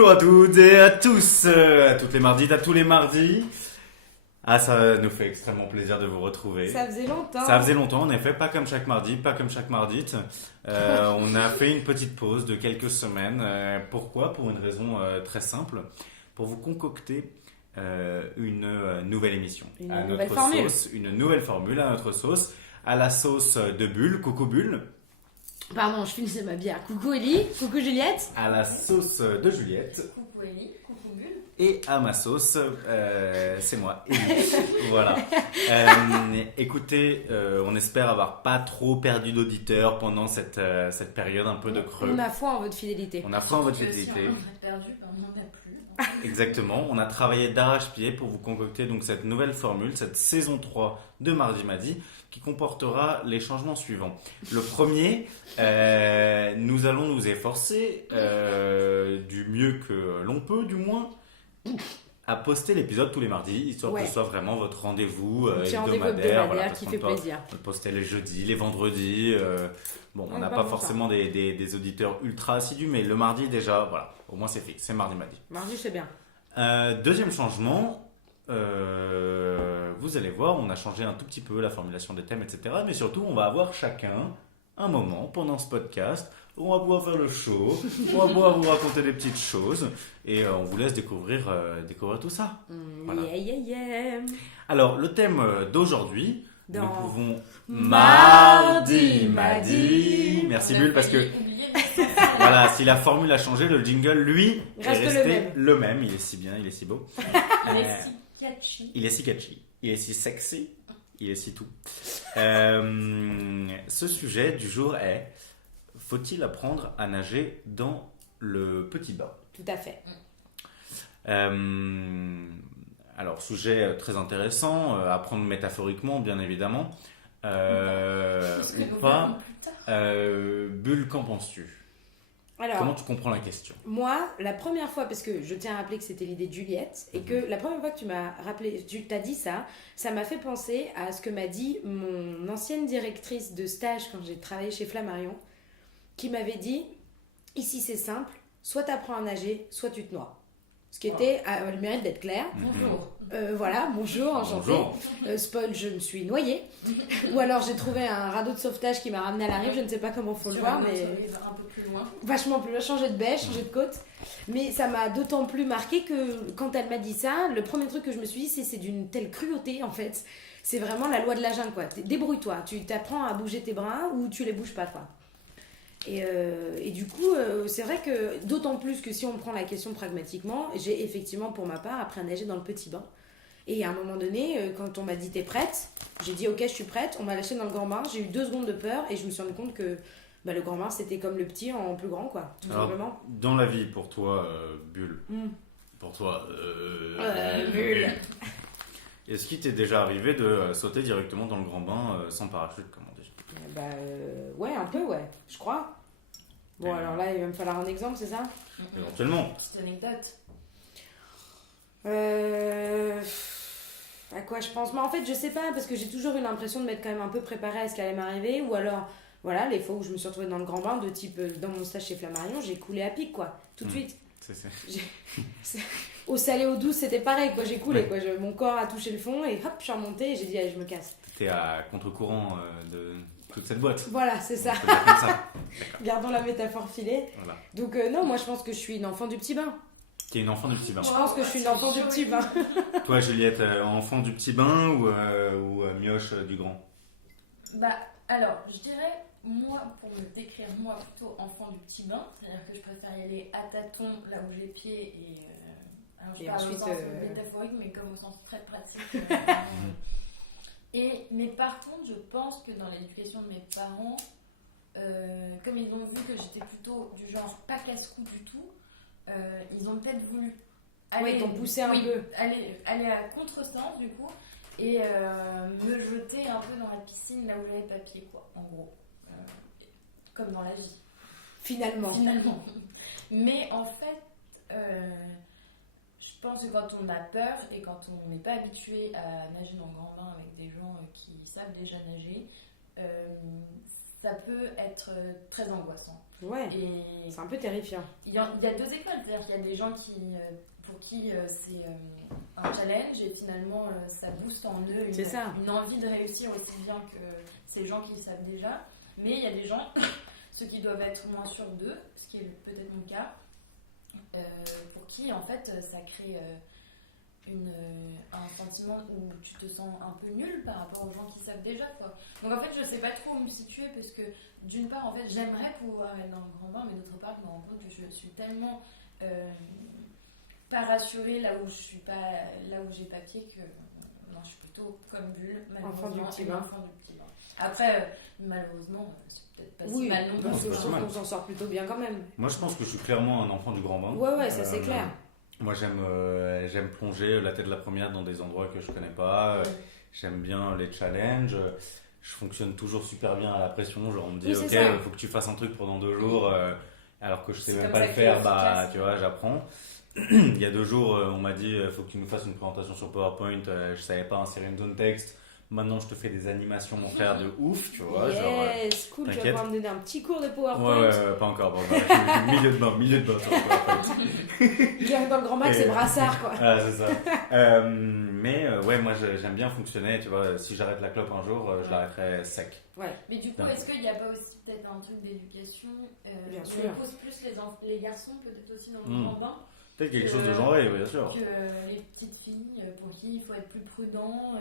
Bonjour à toutes et à tous, à toutes les mardis, à tous les mardis. Ah, ça nous fait extrêmement plaisir de vous retrouver. Ça faisait longtemps. Ça faisait longtemps, en effet, pas comme chaque mardi, pas comme chaque mardite. On a fait une petite pause de quelques semaines. Pourquoi? Pour une raison très simple, pour vous concocter une nouvelle émission. Une nouvelle formule. Une nouvelle formule à notre sauce, à la sauce de Bulle, Coucou Bulle. Pardon, je finissais ma bière. Coucou Ellie, coucou Juliette. À la sauce de Juliette. Coucou Ellie, coucou Bulle. Et à ma sauce, c'est moi, Ellie. Voilà. Écoutez, on espère avoir pas trop perdu d'auditeurs pendant cette période un peu de creux. On a foi en votre fidélité. On a foi en votre fidélité. Si on a perdu, on n'en a plus. Exactement. On a travaillé d'arrache-pied pour vous concocter donc cette nouvelle formule, cette saison 3 de Mardi Madi, qui comportera les changements suivants. Le premier, nous allons nous efforcer, du mieux que l'on peut, du moins, à poster l'épisode tous les mardis, histoire que ce soit vraiment votre rendez-vous hebdomadaire. Voilà, qui fait plaisir. Poster les jeudis, les vendredis. On n'a pas forcément des auditeurs ultra assidus, mais le mardi déjà, voilà, au moins c'est fixe, c'est mardi madi. Mardi, c'est bien. Deuxième changement, vous allez voir, on a changé un tout petit peu la formulation des thèmes, etc. Mais surtout, on va avoir chacun un moment pendant ce podcast où on va pouvoir faire le show, on va pouvoir vous raconter des petites choses et on vous laisse découvrir tout ça. Voilà. Yeah. Alors, le thème d'aujourd'hui, nous pouvons Mardi Madi. Merci Bulle, parce que voilà, si la formule a changé, le jingle, lui, est resté le même. Il est si bien, il est si beau. Il est si catchy. Il est si catchy. Il est si sexy. Il est si tout. Ce sujet du jour est: faut-il apprendre à nager dans le petit bain? Tout à fait. Alors, sujet très intéressant, apprendre métaphoriquement, bien évidemment. Ou pas. Bulle, qu'en penses-tu? Alors, comment tu comprends la question? Moi, la première fois, parce que je tiens à rappeler que c'était l'idée de Juliette, et que la première fois que tu m'as rappelé, tu t'as dit ça m'a fait penser à ce que m'a dit mon ancienne directrice de stage quand j'ai travaillé chez Flammarion, qui m'avait dit, ici c'est simple, soit tu apprends à nager, soit tu te noies. Ce qui était, le mérite d'être clair. Bonjour. Voilà, bonjour, enchantée. Spoil, je me suis noyée. Ou alors j'ai trouvé un radeau de sauvetage qui m'a ramené à la rive, je ne sais pas comment faut le voir, mais un peu plus loin. Vachement plus loin, changer de baie, changer de côte. Mais ça m'a d'autant plus marqué que quand elle m'a dit ça, le premier truc que je me suis dit, c'est d'une telle cruauté en fait. C'est vraiment la loi de la jungle, quoi. Débrouille-toi, tu t'apprends à bouger tes bras ou tu les bouges pas, quoi. Et du coup, c'est vrai que d'autant plus que si on prend la question pragmatiquement, j'ai effectivement pour ma part appris à nager dans le petit bain. Et à un moment donné, quand on m'a dit t'es prête, j'ai dit ok, je suis prête. On m'a lâché dans le grand bain, j'ai eu 2 secondes de peur et je me suis rendu compte que le grand bain c'était comme le petit en plus grand, quoi, tout simplement. Dans la vie, pour toi, Bulle, pour toi, Bulle. Est-ce qu'il t'est déjà arrivé de sauter directement dans le grand bain sans parachute, comme on dit? Ouais, un peu, ouais, je crois. Bon, alors là, il va me falloir un exemple, c'est ça? Éventuellement. Petite anecdote. À quoi je pense? Mais en fait, je sais pas, parce que j'ai toujours eu l'impression de m'être quand même un peu préparée à ce qui allait m'arriver, ou alors, voilà, les fois où je me suis retrouvée dans le grand bain, de type, dans mon stage chez Flammarion, j'ai coulé à pic, quoi, tout de suite. Au salé, au doux, c'était pareil, quoi, j'ai coulé, quoi. Mon corps a touché le fond, et hop, je suis remontée, et j'ai dit, allez, je me casse. T'es à contre-courant de toute cette boîte. Voilà, c'est ça. Comme ça. Gardons la métaphore filée. Voilà. Donc, non, moi, je pense que je suis une enfant du petit bain. T'es une enfant du petit bain. Je pense que je suis une enfant du petit bain. Toi, Juliette, enfant du petit bain ou mioche du grand? Alors, je dirais, moi, pour me décrire, moi, plutôt enfant du petit bain. C'est-à-dire que je préfère y aller à tâtons, là où j'ai les pieds, alors je parle ensuite, au sens métaphorique, mais comme au sens très pratique. Mais par contre, je pense que dans l'éducation de mes parents, comme ils ont vu que j'étais plutôt du genre pas casse-cou du tout, ils ont peut-être voulu ils t'ont poussé un peu. Aller à contresens du coup et me jeter un peu dans la piscine là où j'avais pas pied, quoi, en gros. Comme dans la vie. Finalement. Mais en fait, je pense que quand on a peur et quand on n'est pas habitué à nager dans le grand bain avec des gens qui savent déjà nager, ça peut être très angoissant. Ouais, Et c'est un peu terrifiant. il y a deux écoles, c'est-à-dire qu'il y a des gens pour qui c'est un challenge et finalement ça booste en eux une envie de réussir aussi bien que ces gens qui le savent déjà. Mais il y a des gens, ceux qui doivent être moins sûrs d'eux, ce qui est peut-être mon cas, pour qui en fait ça crée un sentiment où tu te sens un peu nul par rapport aux gens qui savent déjà, quoi. Donc en fait je sais pas trop où me situer parce que d'une part en fait j'aimerais pouvoir être dans le grand bain, mais d'autre part je me rends compte que je suis tellement pas rassurée là où je suis pas, là où j'ai pas pied, que non, je suis plutôt comme Bulle, Enfant du petit bain. Après malheureusement c'est peut-être pas si mal non plus. Parce que je trouve qu'on s'en sort plutôt bien quand même. Moi, je pense que je suis clairement un enfant du grand bain. Ouais, ça c'est clair. Moi, j'aime plonger la tête de la première dans des endroits que je connais pas. J'aime bien les challenges. Je fonctionne toujours super bien à la pression. Genre, on me dit, ok, il faut que tu fasses un truc pendant 2 jours, alors que je sais même pas le faire, bah, tu vois, j'apprends. Il y a 2 jours, on m'a dit, il faut que tu nous fasses une présentation sur PowerPoint. Je savais pas insérer une zone texte. Maintenant, je te fais des animations, mon frère, de ouf, tu vois. Yes, genre, cool, tu vas t'inquiète. pouvoir me donner un petit cours de PowerPoint. Ouais, pas encore. Bon, bah, milieu de bain, sur PowerPoint. J'arrive dans le grand max, c'est brassard, quoi. Ah, c'est ça. Mais ouais, moi j'aime bien fonctionner, tu vois. Si j'arrête la clope un jour, je l'arrêterai sec. Ouais. Mais du coup, est-ce qu'il n'y a pas aussi peut-être un truc d'éducation Bien où sûr. on pousse plus les garçons peut-être aussi dans le grand bain Peut-être quelque chose de genré, bien sûr. que les petites filles pour qui il faut être plus prudent.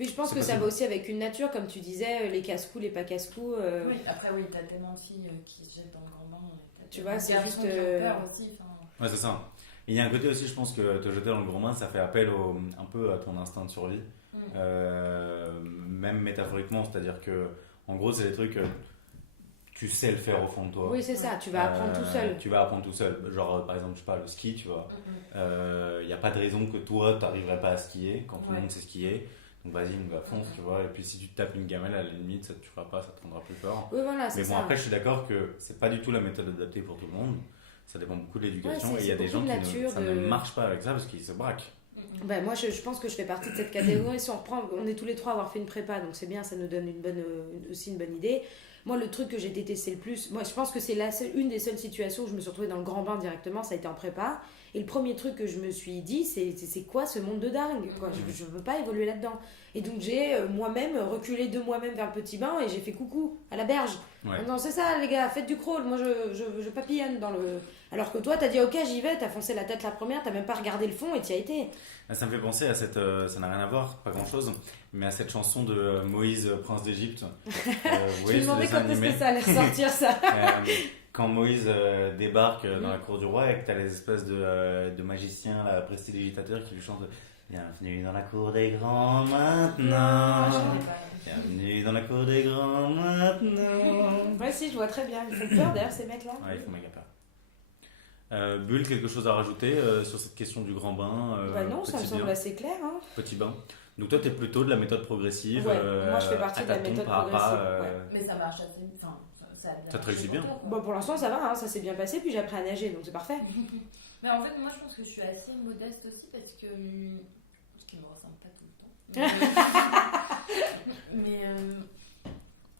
Mais je pense que ça va aussi avec une nature, comme tu disais, les casse-cous, les pas casse-cous. Oui, après, oui, t'as tellement de filles qui se jettent dans le grand bain. Tu vois, c'est juste. Qui ont peur aussi. Ouais, c'est ça. Et il y a un côté aussi, je pense que te jeter dans le grand bain, ça fait appel un peu à ton instinct de survie. Même métaphoriquement, c'est-à-dire que, en gros, c'est des trucs. Tu sais le faire au fond de toi. Oui, c'est ça, tu vas apprendre tout seul. Tu vas apprendre tout seul. Genre, par exemple, je sais pas, le ski, tu vois. Il n'y a pas de raison que toi, tu n'arriverais pas à skier quand tout le monde sait skier. Donc vas-y, on va fonce, tu vois. Et puis si tu te tapes une gamelle, à la limite, ça te tuera pas, ça te rendra plus fort. Oui, voilà, c'est Mais bon, ça. après, je suis d'accord que c'est pas du tout la méthode adaptée pour tout le monde. Ça dépend beaucoup de l'éducation. Et il y a des gens ça ne marche pas avec ça parce qu'ils se braquent. Ben, moi, je pense que je fais partie de cette catégorie. Si on reprend, on est tous les trois à avoir fait une prépa, donc c'est bien, ça nous donne aussi une bonne idée. Moi, le truc que j'ai détesté le plus, moi, je pense que c'est une des seules situations où je me suis retrouvée dans le grand bain directement, ça a été en prépa. Et le premier truc que je me suis dit, c'est quoi ce monde de dingue, quoi. Je ne veux pas évoluer là-dedans. Et donc, j'ai moi-même reculé de moi-même vers le petit bain et j'ai fait coucou à la berge. Ouais. Non, c'est ça, les gars, faites du crawl. Moi, je papillonne dans le. Alors que toi, t'as dit, ok, j'y vais, t'as foncé la tête la première, t'as même pas regardé le fond et t'y as été. Ça me fait penser à cette. Ça n'a rien à voir, pas grand chose, mais à cette chanson de Moïse, prince d'Égypte. Je me demandais quand est-ce que ça allait ressortir, ça. Quand Moïse débarque dans la cour du roi et que t'as les espèces de magiciens, là, prestidigitateurs qui lui chantent Bienvenue dans la cour des grands maintenant. Bienvenue dans la cour des grands maintenant. Ouais, si, je vois très bien. Ils font peur d'ailleurs, ces mecs-là. Ouais, ils font méga peur. Bulle, quelque chose à rajouter sur cette question du grand bain Bah non, ça me semble assez clair. Hein. Petit bain. Donc toi, t'es plutôt de la méthode progressive. Ouais, moi je fais partie de la méthode progressive. Mais ça marche assez. Enfin, ça te réussit bien. Bon, pour l'instant, ça va, hein, ça s'est bien passé, puis j'ai appris à nager, donc c'est parfait. Mais en fait, moi je pense que je suis assez modeste aussi parce que. Ce qui me ressemble pas tout le temps. Mais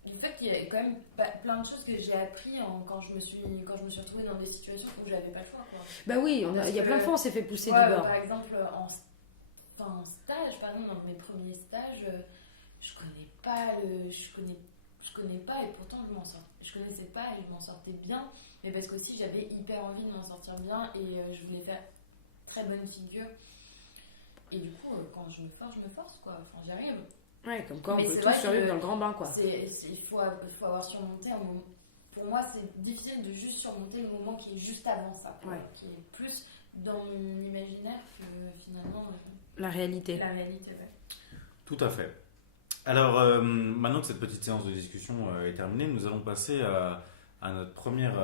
le fait qu'il y a quand même plein de choses que j'ai appris quand je me suis retrouvée dans des situations où j'avais pas le choix, quoi. Bah oui, il y a plein de fois on s'est fait pousser du bord. Par exemple, en stage, par exemple, dans mes premiers stages, je connais pas et pourtant je connaissais pas et je m'en sortais bien, mais parce qu'aussi j'avais hyper envie de m'en sortir bien et je voulais faire très bonne figure. Et du coup, quand je me force, quoi. Enfin, j'y arrive. Ouais, comme quoi on peut tous survivre dans le grand bain, quoi. Il faut avoir surmonté un moment. Pour moi, c'est difficile de juste surmonter le moment qui est juste avant ça, quoi, qui est plus dans mon imaginaire que finalement la réalité. La réalité, ouais. Tout à fait. Alors, maintenant que cette petite séance de discussion est terminée, nous allons passer à notre première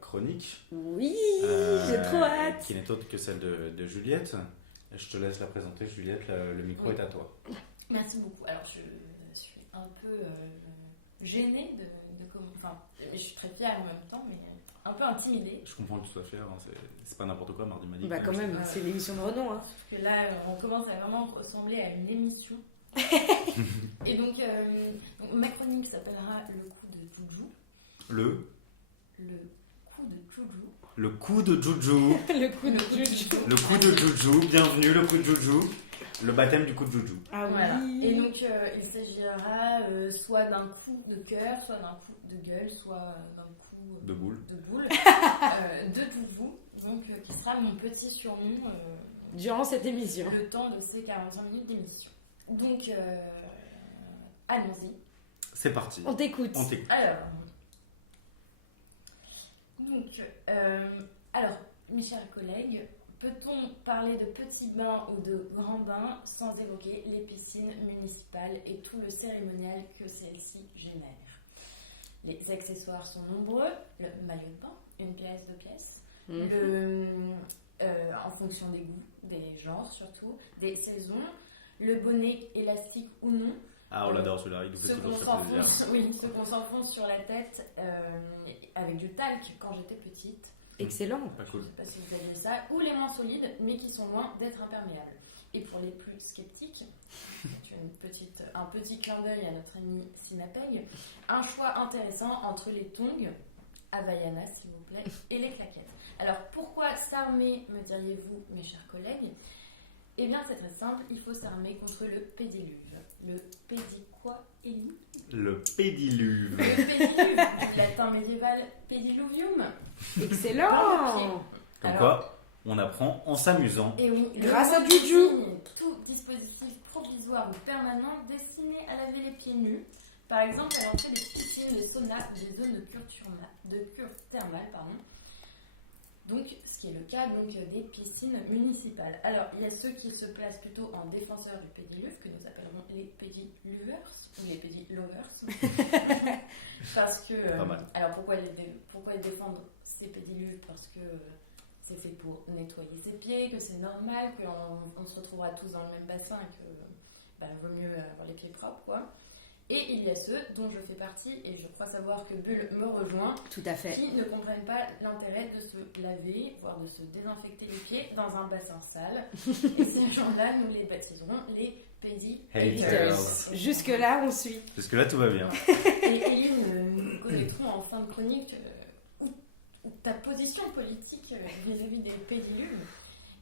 chronique. Oui, j'ai trop hâte. Qui n'est autre que celle de Juliette. Je te laisse la présenter, Juliette. Le micro est à toi. Merci beaucoup. Alors, je suis un peu gênée enfin, je suis très fière en même temps, mais un peu intimidée. Je comprends que tu sois fière. Hein, c'est pas n'importe quoi, mardi midi. Bah quand même, c'est l'émission de renom. Hein. Parce que là, on commence à vraiment ressembler à une émission. Et donc, ma chronique s'appellera Le coup de Joujou. Le coup de Joujou. Le coup de Joujou. Le coup de Joujou. Le coup de Joujou. Bienvenue, le coup de Joujou. Le baptême du coup de Joujou. Ah oui. Voilà. Et donc, il s'agira soit d'un coup de cœur, soit d'un coup de gueule, soit d'un coup de boule. De Joujou. Donc, qui sera mon petit surnom durant cette émission. Le temps de ces 45 minutes d'émission. Donc, allons-y. C'est parti. On t'écoute. Alors, mes chers collègues, peut-on parler de petits bains ou de grands bains sans évoquer les piscines municipales et tout le cérémonial que celles-ci génèrent? Les accessoires sont nombreux, le maillot de bain, une pièce, 2 pièces, en fonction des goûts, des genres surtout, des saisons, le bonnet élastique ou non. Ah, on l'adore celui-là, il nous fait toujours très plaisir. Oui, ce qu'on s'enfonce sur la tête avec du talc quand j'étais petite. Excellent. Pas cool. Je sais pas si vous avez ça. Ou les moins solides, mais qui sont loin d'être imperméables. Et pour les plus sceptiques, c'est un petit clin d'œil à notre ami Sinapeg, un choix intéressant entre les tongs, Havaianas s'il vous plaît, et les claquettes. Alors pourquoi s'armer, me diriez-vous, mes chers collègues? Eh bien c'est très simple, il faut s'armer contre le pédiluve. Le quoi, Élie? Le pédiluve. Le pédiluve, du latin médiéval pédiluvium. Excellent. Comme quoi, on apprend en s'amusant. Et oui, grâce à Joujou. Tout dispositif provisoire ou permanent destiné à laver les pieds nus. Par exemple, à l'entrée des piscines, des saunas, des zones de cure thermale, Donc, ce qui est le cas des piscines municipales. Alors, il y a ceux qui se placent plutôt en défenseurs du pédiluve, que nous appellerons les pédiluvers, ou les pédilovers. Parce que... alors, pourquoi ils défendent ces pédiluves? Parce que c'est fait pour nettoyer ses pieds, que c'est normal, qu'on se retrouvera tous dans le même bassin et que vaut mieux avoir les pieds propres, quoi. Et il y a ceux dont je fais partie, et je crois savoir que Bulle me rejoint, tout à fait, qui ne comprennent pas l'intérêt de se laver, voire de se désinfecter les pieds dans un bassin sale. Et ces gens-là, nous les baptiserons les pédi-haters. Jusque-là, on suit. Jusque-là, tout va bien. Et Éline, nous connaîtrons en fin de chronique ta position politique vis-à-vis des pédiluves.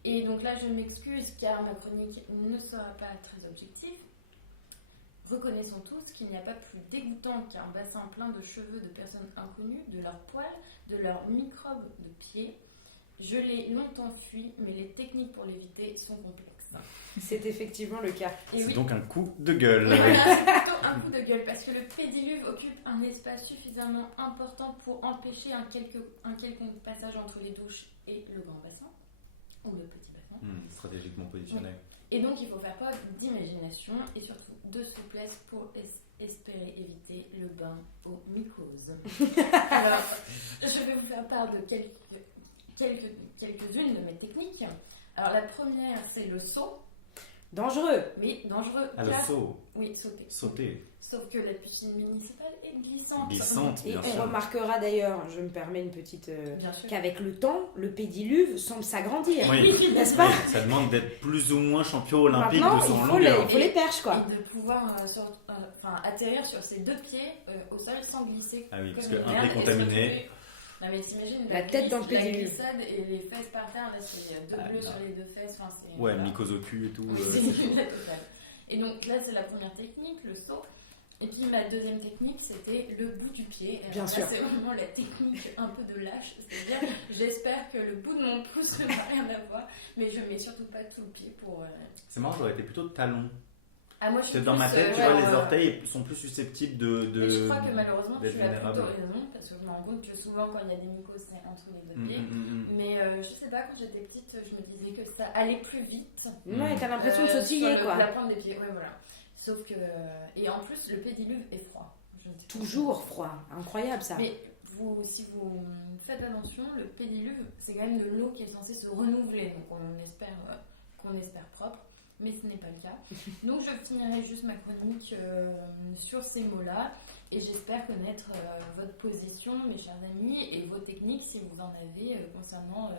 Et donc là, je m'excuse car ma chronique ne sera pas très objective. Reconnaissons tous qu'il n'y a pas plus dégoûtant qu'un bassin plein de cheveux de personnes inconnues, de leurs poils, de leurs microbes de pieds. Je l'ai longtemps fui, mais les techniques pour l'éviter sont complexes. C'est effectivement le cas. Et c'est donc un coup de gueule. Voilà, c'est plutôt un coup de gueule, parce que le pédiluve occupe un espace suffisamment important pour empêcher un quelconque passage entre les douches et le grand bassin, ou le petit bassin. Stratégiquement positionné. Et donc il faut faire preuve d'imagination et surtout de souplesse pour espérer éviter le bain aux mycoses. Alors, je vais vous faire part de quelques-unes de mes techniques. Alors la première, c'est le saut. Dangereux. Oui, dangereux. Ah, le saut. Oui, sauter. Sauter. Sauf que la piscine municipale est glissante. Glissante, et bien on sûr. Remarquera d'ailleurs, je me permets une petite... qu'avec le temps, le pédiluve semble s'agrandir. Oui. N'est-ce pas? Ça demande d'être plus ou moins champion olympique maintenant, de son il longueur. faut les perches, quoi. Et de pouvoir atterrir sur ses 2 pieds au sol sans glisser. Ah oui, parce qu'un pied contaminé... Non mais t'imagines la tête dans le pédiluve. La glissade et les fesses par terre, là c'est 2 bleus sur les 2 fesses. Ouais, mycose au cul et tout. C'est une totale. Et donc là c'est la première technique, le saut. Et puis ma deuxième technique c'était le bout du pied. Et bien sûr. C'est vraiment la technique un peu de lâche. C'est-à-dire j'espère que le bout de mon pouce n'a rien à voir, mais je mets surtout pas tout le pied pour... C'est marrant, j'aurais été plutôt de talon. Ah, moi, je suis dans ma tête, tu vois, les orteils sont plus susceptibles de. Mais je crois que malheureusement, tu as vulnérable. plutôt raison, parce que je me rends compte que souvent, quand il y a des mycoses, c'est entre les 2 pieds. Mais je sais pas, quand j'étais petite, je me disais que ça allait plus vite. Ouais, t'as l'impression de sautiller, quoi. La pointe des pieds, ouais, voilà. Sauf que. Et en plus, le pédiluve est froid. Toujours froid, incroyable ça. Mais si vous faites attention, le pédiluve, c'est quand même de l'eau qui est censée se renouveler. Donc on espère propre. Mais ce n'est pas le cas. Donc je finirai juste ma chronique sur ces mots-là et j'espère connaître votre position, mes chers amis, et vos techniques si vous en avez concernant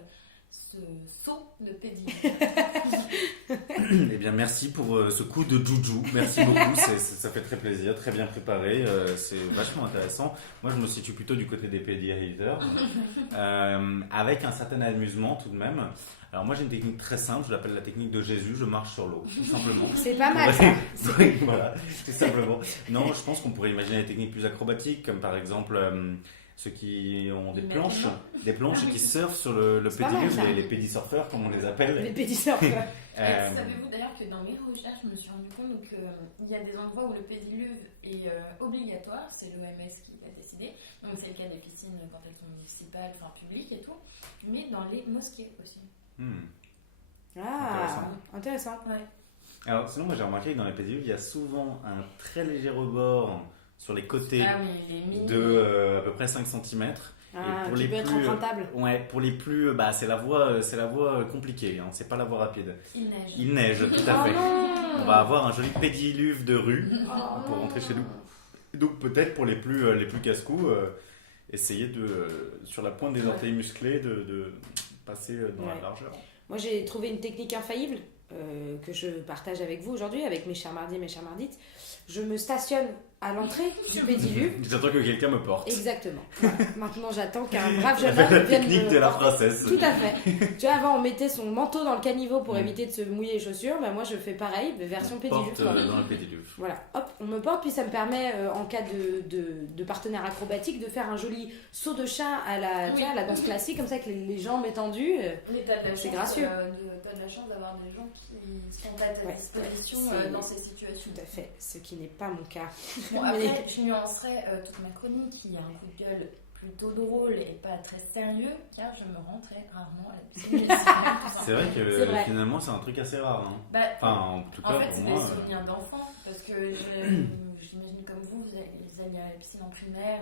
ce saut de pédicure. Eh bien, merci pour ce coup de joujou. Merci beaucoup. Ça fait très plaisir, très bien préparé. C'est vachement intéressant. Moi, je me situe plutôt du côté des pédi-haters, avec un certain amusement tout de même. Alors, moi, j'ai une technique très simple. Je l'appelle la technique de Jésus. Je marche sur l'eau, tout simplement. C'est pas mal, ça. Voilà, tout simplement. Non, je pense qu'on pourrait imaginer des techniques plus acrobatiques, comme par exemple ceux qui ont des planches et qui surfent sur le pédiluve, les pédisurfeurs, comme on les appelle. Les pédisurfeurs. Savez-vous d'ailleurs que dans mes recherches, je me suis rendu compte qu'il y a des endroits où le pédiluve est obligatoire, c'est l'OMS qui l'a décidé, donc c'est le cas des piscines quand elles sont municipales, enfin publiques et tout, mais dans les mosquées aussi. Intéressant. Ouais. Alors sinon, moi j'ai remarqué que dans les pédiluves, il y a souvent un très léger rebord sur les côtés de à peu près 5 cm. Qui peut être empruntable. Pour les plus, c'est la voie compliquée, hein, c'est pas la voie rapide. Il neige, tout à fait. On va avoir un joli pédiluve de rue pour rentrer chez nous. Donc peut-être pour les plus casse-cou, essayer sur la pointe des orteils musclés de passer dans la largeur. Moi j'ai trouvé une technique infaillible que je partage avec vous aujourd'hui, avec mes chers mardis et mes chères mardites. Je me stationne à l'entrée du pédiluve. J'attends que quelqu'un me porte. Exactement. Voilà. Maintenant, j'attends qu'un brave jeune homme vienne me technique de la princesse. Tout à fait. Tu vois, avant, on mettait son manteau dans le caniveau pour éviter de se mouiller les chaussures. Moi, je fais pareil, version pédiluve. Dans le pédiluve. Voilà. Hop, on me porte, puis ça me permet, en cas de partenaire acrobatique, de faire un joli saut de chat à la danse classique, comme ça, avec les jambes étendues. C'est gracieux. T'as de la chance d'avoir des gens qui sont à ta disposition dans ces situations. Tout à fait. Ce qui n'est pas mon cas. Bon, après, je nuancerai toute ma chronique qui a un coup de gueule plutôt drôle et pas très sérieux, car je me rends très rarement à la piscine. C'est vrai que finalement, c'est un truc assez rare. Hein. En tout cas, en fait, pour c'est moi. des souvenirs d'enfants, parce que j'imagine comme vous alliez à la piscine en primaire,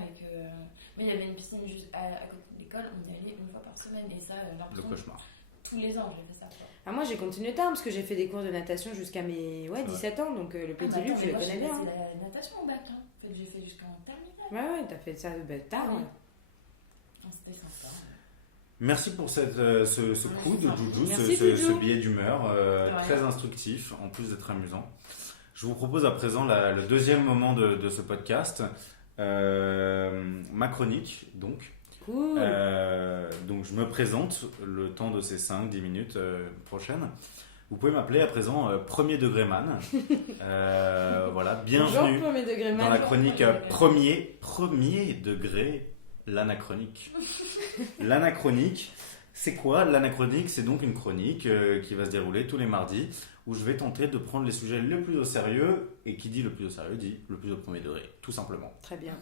mais il y avait une piscine juste à côté de l'école, on y allait une fois par semaine, et ça, le cauchemar. Tous les ans, j'ai fait ça. Moi, j'ai continué tard parce que j'ai fait des cours de natation jusqu'à mes 17 ans, donc le pédiluve, je le connais bien. J'ai fait la natation au bac. En fait, j'ai fait jusqu'en terminale. Ouais, t'as fait ça tard. Oui. C'était sympa. Merci pour ce coup de joujou, ce billet d'humeur très instructif, en plus d'être amusant. Je vous propose à présent le deuxième moment de ce podcast, ma chronique, donc. Cool. Donc je me présente le temps de ces 5-10 minutes prochaines. Vous pouvez m'appeler à présent Premier Degré Man. Voilà, bienvenue dans la chronique Premier Degré, l'anachronique. L'anachronique, c'est quoi? L'anachronique, c'est donc une chronique qui va se dérouler tous les mardis où je vais tenter de prendre les sujets le plus au sérieux, et qui dit le plus au sérieux dit le plus au premier degré, tout simplement. Très bien.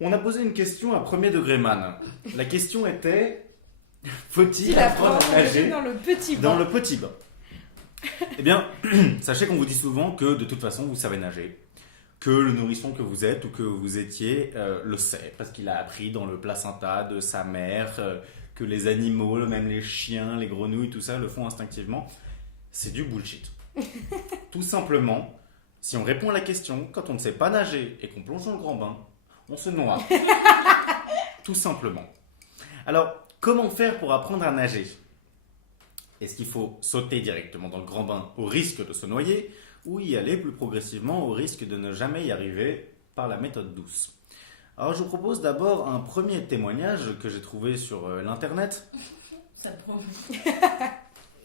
On a posé une question à Premier Degré Man. La question était: faut-il apprendre à nager dans le petit bain? Eh bien, sachez qu'on vous dit souvent que de toute façon vous savez nager, que le nourrisson que vous êtes ou que vous étiez le sait, parce qu'il a appris dans le placenta de sa mère, que les animaux, même les chiens, les grenouilles, tout ça le font instinctivement. C'est du bullshit. Tout simplement, si on répond à la question, quand on ne sait pas nager et qu'on plonge dans le grand bain, on se noie. Tout simplement. Alors, comment faire pour apprendre à nager? Est-ce qu'il faut sauter directement dans le grand bain au risque de se noyer, ou y aller plus progressivement au risque de ne jamais y arriver par la méthode douce? Alors, je vous propose d'abord un premier témoignage que j'ai trouvé sur l'internet. Ça prend.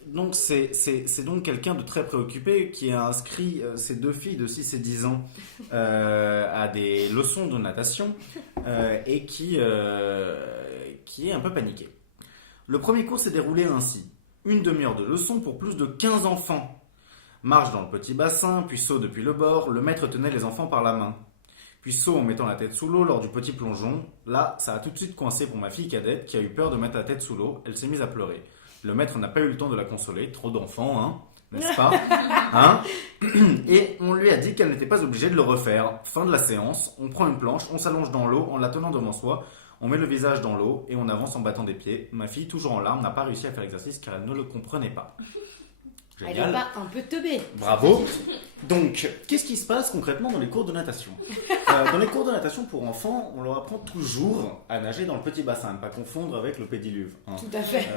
Donc c'est donc quelqu'un de très préoccupé qui a inscrit ses deux filles de 6 et 10 ans à des leçons de natation et qui est un peu paniqué. Le premier cours s'est déroulé ainsi: une demi-heure de leçon pour plus de 15 enfants. Marche dans le petit bassin, puis saut depuis le bord. Le maître tenait les enfants par la main. Puis saut en mettant la tête sous l'eau lors du petit plongeon. Là, ça a tout de suite coincé pour ma fille cadette qui a eu peur de mettre la tête sous l'eau. Elle s'est mise à pleurer. Le maître n'a pas eu le temps de la consoler, trop d'enfants, hein, n'est-ce pas, hein? Et on lui a dit qu'elle n'était pas obligée de le refaire. Fin de la séance, on prend une planche, on s'allonge dans l'eau en la tenant devant soi, on met le visage dans l'eau et on avance en battant des pieds. Ma fille, toujours en larmes, n'a pas réussi à faire l'exercice car elle ne le comprenait pas. Elle n'est pas un peu teubée. Bravo. Donc, qu'est-ce qui se passe concrètement dans les cours de natation? Dans les cours de natation pour enfants, on leur apprend toujours à nager dans le petit bassin, à ne pas confondre avec le pédiluve. Hein. Tout à fait.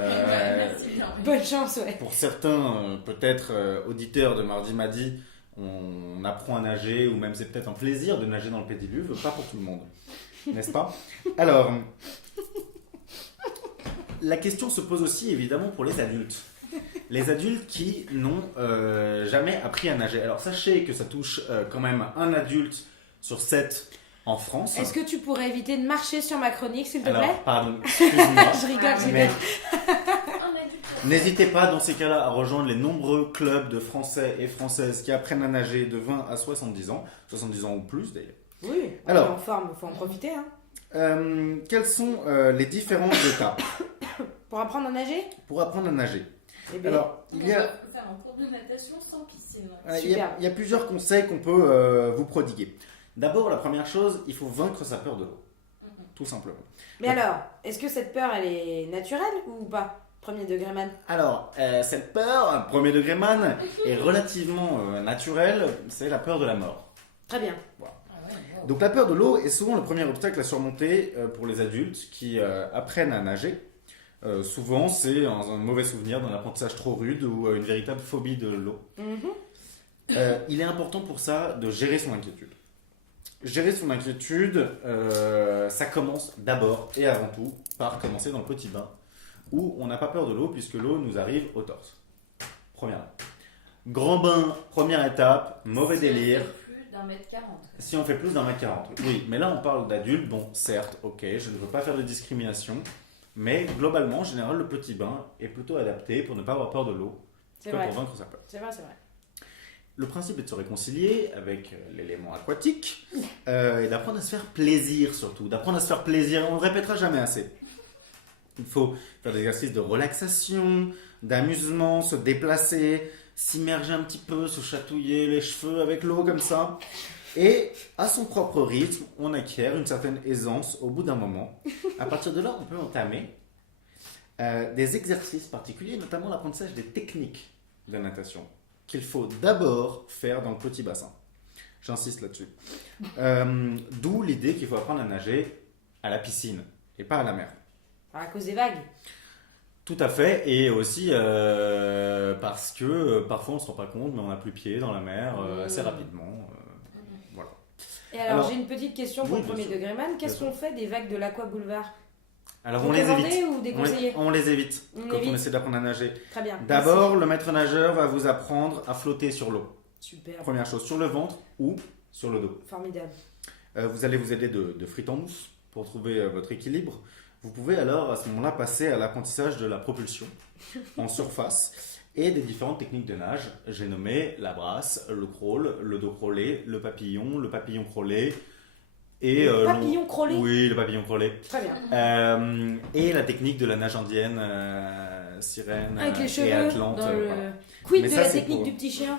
Bonne chance, ouais. Pour certains, peut-être auditeurs de Mardi Madi, on apprend à nager, ou même c'est peut-être un plaisir de nager dans le pédiluve, pas pour tout le monde. N'est-ce pas? Alors, la question se pose aussi évidemment pour les adultes. Les adultes qui n'ont jamais appris à nager. Alors sachez que ça touche quand même un adulte sur 7 en France. Est-ce que tu pourrais éviter de marcher sur ma chronique, s'il te plaît? Pardon, excuse-moi. Je rigole. Mais n'hésitez pas dans ces cas-là à rejoindre les nombreux clubs de Français et Françaises qui apprennent à nager de 20 à 70 ans. 70 ans ou plus d'ailleurs. Oui, alors, en forme, il faut en profiter. Hein. Quelles sont les différentes étapes pour apprendre à nager? Pour apprendre à nager. Eh bien, alors, il y a faire un cours de natation sans piscine. Il y a plusieurs conseils qu'on peut vous prodiguer. D'abord, la première chose, il faut vaincre sa peur de l'eau. Tout simplement. Mais alors, est-ce que cette peur, elle est naturelle ou pas? Premier degré man. Alors, cette peur, premier degré man, est relativement naturelle. C'est la peur de la mort. Très bien. Voilà. Donc la peur de l'eau est souvent le premier obstacle à surmonter pour les adultes qui apprennent à nager. Souvent, c'est un mauvais souvenir d'un apprentissage trop rude ou une véritable phobie de l'eau. Il est important pour ça de gérer son inquiétude. Gérer son inquiétude, ça commence d'abord et avant tout par commencer dans le petit bain où on n'a pas peur de l'eau puisque l'eau nous arrive au torse. Première étape. Grand bain, première étape, mauvais délire. Si on fait plus d'un mètre 40. Oui, mais là on parle d'adultes. Bon, certes, ok, je ne veux pas faire de discrimination. Mais globalement, en général, le petit bain est plutôt adapté pour ne pas avoir peur de l'eau. C'est vrai. Pour vaincre sa peur. C'est vrai, c'est vrai. Le principe est de se réconcilier avec l'élément aquatique et d'apprendre à se faire plaisir surtout. D'apprendre à se faire plaisir, on ne le répétera jamais assez. Il faut faire des exercices de relaxation, d'amusement, se déplacer, s'immerger un petit peu, se chatouiller les cheveux avec l'eau comme ça. Et à son propre rythme, on acquiert une certaine aisance au bout d'un moment. À partir de là, on peut entamer des exercices particuliers, notamment l'apprentissage des techniques de natation, qu'il faut d'abord faire dans le petit bassin. J'insiste là-dessus. D'où l'idée qu'il faut apprendre à nager à la piscine et pas à la mer. À cause des vagues. Tout à fait, et aussi parce que parfois on ne se rend pas compte, mais on n'a plus pied dans la mer assez rapidement. Voilà. Et alors j'ai une petite question pour le premier degré man. Qu'est-ce qu'on fait des vagues de l'Aqua Boulevard? Alors on les évite. Ou déconseiller? On les évite quand on essaie d'apprendre à nager. Très bien. D'abord, le maître nageur va vous apprendre à flotter sur l'eau. Super. Première chose, sur le ventre ou sur le dos. Formidable. Vous allez vous aider de frites en mousse pour trouver votre équilibre. Vous pouvez alors à ce moment-là passer à l'apprentissage de la propulsion en surface et des différentes techniques de nage. J'ai nommé la brasse, le crawl, le dos crawlé, le papillon crawlé. Et, le papillon crawlé? Oui, le papillon crawlé. Très bien. Et la technique de la nage indienne, sirène avec les cheveux et Atlante. Dans le... Voilà. Quid de la technique du petit chien?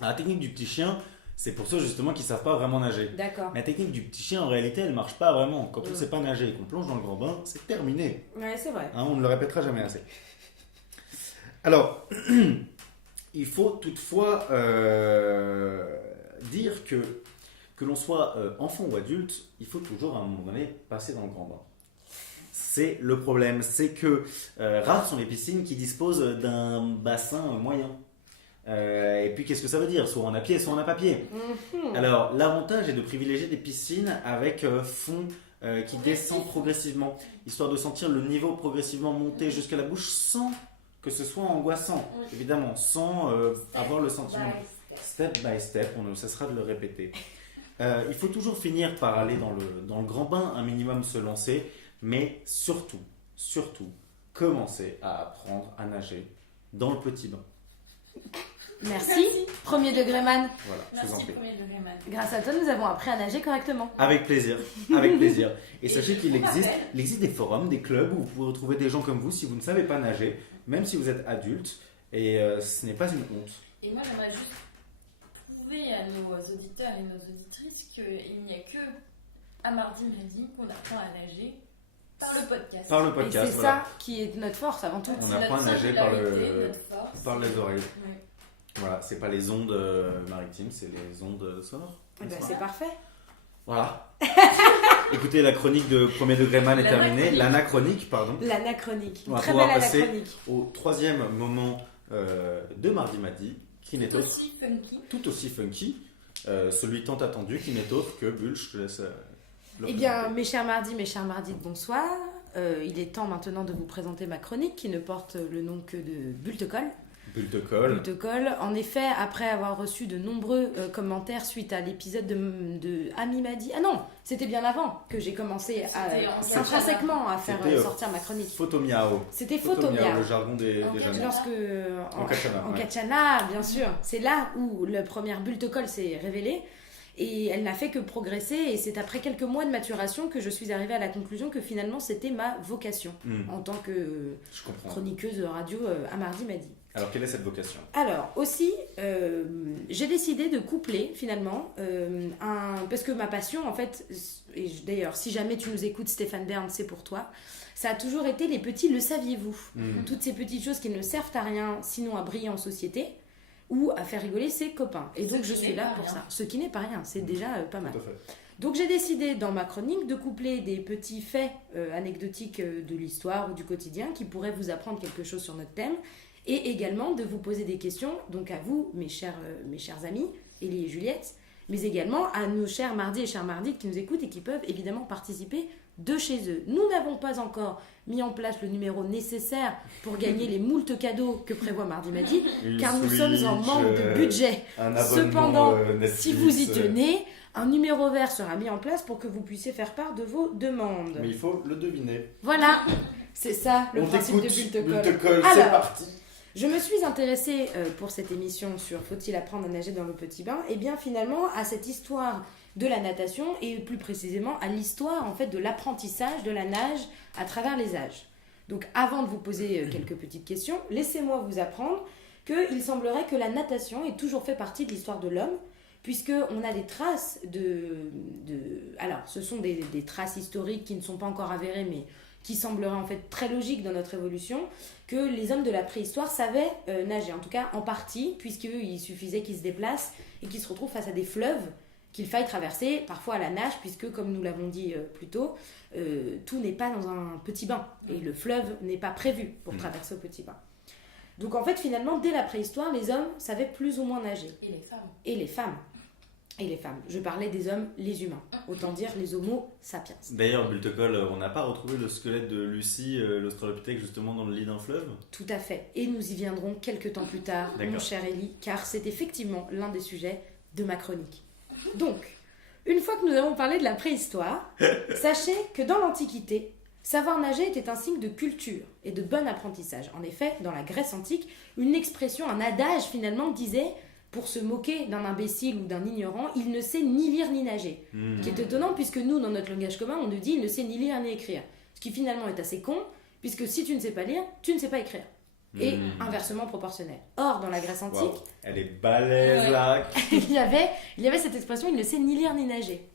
La technique du petit chien, c'est pour ceux justement qui ne savent pas vraiment nager. D'accord. La technique du petit chien, en réalité, elle ne marche pas vraiment. Quand on ne sait pas nager et qu'on plonge dans le grand bain, c'est terminé. Ouais, c'est vrai. On ne le répétera jamais assez. Alors, il faut toutefois dire que l'on soit enfant ou adulte, il faut toujours à un moment donné passer dans le grand bain. C'est le problème, c'est que rares sont les piscines qui disposent d'un bassin moyen. Et puis qu'est-ce que ça veut dire? Soit on a pied, soit on n'a pas pied. Alors l'avantage est de privilégier des piscines avec fond qui descend progressivement, histoire de sentir le niveau progressivement monter jusqu'à la bouche sans que ce soit angoissant, évidemment, sans avoir le sentiment step by step, on ne cessera de le répéter. Il faut toujours finir par aller dans le grand bain, un minimum se lancer, mais surtout, commencer à apprendre à nager dans le petit bain. Merci. Premier degré man. Voilà, merci, je vous en prie. premier degré man. Grâce à toi, nous avons appris à nager correctement. Avec plaisir. Et sachez qu'il existe des forums, des clubs où vous pouvez retrouver des gens comme vous si vous ne savez pas nager, même si vous êtes adulte, et ce n'est pas une honte. Et moi, j'aimerais juste prouver à nos auditeurs et nos auditrices qu'il n'y a que à Mardi Midi qu'on apprend à nager Par le podcast. Et c'est ça qui est notre force avant tout. On apprend à nager par les oreilles. Ouais. Voilà, c'est pas les ondes maritimes, c'est les ondes sonores. C'est parfait. Voilà. Écoutez, la chronique de Premier Degré Man est terminée. L'anachronique, pardon. L'anachronique. On va pouvoir passer au troisième moment de Mardi Madi, qui n'est autre. Tout aussi funky. Celui tant attendu, qui n'est autre que Bulle. Je te laisse. Eh bien, mes chers mardis, bonsoir. Il est temps maintenant de vous présenter ma chronique qui ne porte le nom que de Bulletecol. Bulletecol. En effet, après avoir reçu de nombreux commentaires suite à l'épisode de Ami Madi. Ah non, c'était bien avant que j'ai commencé intrinsèquement à faire sortir ma chronique. Photomiao. C'était Photomiao. Le jargon des jeunes. En Kachana, bien sûr. C'est là où le premier Bulletecol s'est révélé. Et elle n'a fait que progresser, et c'est après quelques mois de maturation que je suis arrivée à la conclusion que finalement c'était ma vocation en tant que chroniqueuse radio à Mardi Madi. Alors quelle est cette vocation ? Alors aussi, j'ai décidé de coupler finalement, parce que ma passion en fait, et d'ailleurs si jamais tu nous écoutes Stéphane Bern, c'est pour toi, ça a toujours été les petits le saviez-vous. Toutes ces petites choses qui ne servent à rien sinon à briller en société, ou à faire rigoler ses copains. Et donc je suis là pour ça. Ce qui n'est pas rien, c'est déjà pas mal. Donc j'ai décidé dans ma chronique de coupler des petits faits anecdotiques de l'histoire ou du quotidien qui pourraient vous apprendre quelque chose sur notre thème, et également de vous poser des questions, donc à vous, mes chers amis, Élie et Juliette, mais également à nos chers mardis et chères mardites qui nous écoutent et qui peuvent évidemment participer de chez eux. Nous n'avons pas encore mis en place le numéro nécessaire pour gagner les moultes cadeaux que prévoit Mardi Madi, car nous sommes en manque de budget. Cependant, si vous y tenez, un numéro vert sera mis en place pour que vous puissiez faire part de vos demandes. Mais il faut le deviner. Voilà, c'est ça le principe de Bulletecol. C'est parti. Je me suis intéressée pour cette émission sur Faut-il apprendre à nager dans le petit bain ? Et bien finalement à cette histoire de la natation et plus précisément à l'histoire en fait de l'apprentissage de la nage à travers les âges. Donc avant de vous poser quelques petites questions, laissez-moi vous apprendre qu'il semblerait que la natation ait toujours fait partie de l'histoire de l'homme, puisqu'on a des traces alors ce sont des traces historiques qui ne sont pas encore avérées mais qui sembleraient en fait très logiques dans notre évolution, que les hommes de la préhistoire savaient nager, en tout cas en partie, puisqu'il suffisait qu'ils se déplacent et qu'ils se retrouvent face à des fleuves qu'il faille traverser, parfois à la nage, puisque comme nous l'avons dit plus tôt, tout n'est pas dans un petit bain, et le fleuve n'est pas prévu pour traverser au petit bain. Donc en fait, finalement, dès la préhistoire, les hommes savaient plus ou moins nager. Et les femmes. Je parlais des hommes, les humains. Autant dire les homo sapiens. D'ailleurs, Bulletecol, on n'a pas retrouvé le squelette de Lucie, l'australopithèque, justement dans le lit d'un fleuve ? Tout à fait. Et nous y viendrons quelques temps plus tard, mon cher Élie, car c'est effectivement l'un des sujets de ma chronique. Donc, une fois que nous avons parlé de la préhistoire, sachez que dans l'Antiquité, savoir nager était un signe de culture et de bon apprentissage. En effet, dans la Grèce antique, une expression, un adage finalement disait, pour se moquer d'un imbécile ou d'un ignorant, il ne sait ni lire ni nager. Ce qui est étonnant puisque nous, dans notre langage commun, on nous dit il ne sait ni lire ni écrire. Ce qui finalement est assez con, puisque si tu ne sais pas lire, tu ne sais pas écrire. Et inversement proportionnel. Or, dans la Grèce antique... Wow. Elle est balèze là. il y avait cette expression, il ne sait ni lire ni nager.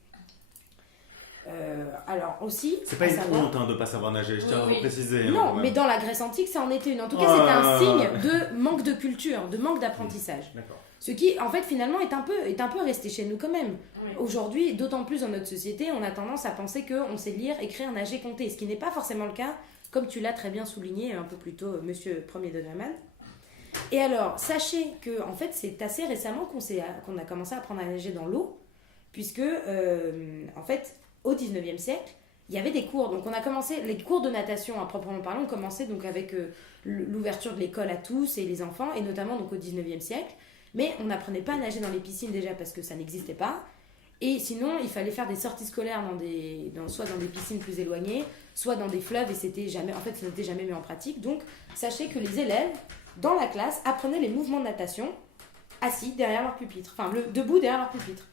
Alors aussi... C'est pas une honte de ne pas savoir nager, je tiens à vous préciser. Non, mais dans la Grèce antique, ça en était une. En tout cas, c'était un signe de manque de culture, de manque d'apprentissage. D'accord. Ce qui, en fait, finalement, est un peu resté chez nous quand même. Oui. Aujourd'hui, d'autant plus dans notre société, on a tendance à penser qu'on sait lire, écrire, nager, compter, ce qui n'est pas forcément le cas, comme tu l'as très bien souligné un peu plus tôt, monsieur Premier Degré Man. Et alors, sachez que, en fait, c'est assez récemment qu'on a commencé à apprendre à nager dans l'eau, puisque, en fait, au 19e siècle, il y avait des cours. Donc, on a commencé, les cours de natation, à proprement parler, ont commencé donc avec l'ouverture de l'école à tous et les enfants, et notamment donc au 19e siècle. Mais on n'apprenait pas à nager dans les piscines déjà parce que ça n'existait pas. Et sinon, il fallait faire des sorties scolaires soit dans des piscines plus éloignées, soit dans des fleuves, et ça n'était jamais mis en pratique. Donc, sachez que les élèves, dans la classe, apprenaient les mouvements de natation assis derrière leur pupitre. Enfin, debout derrière leur pupitre.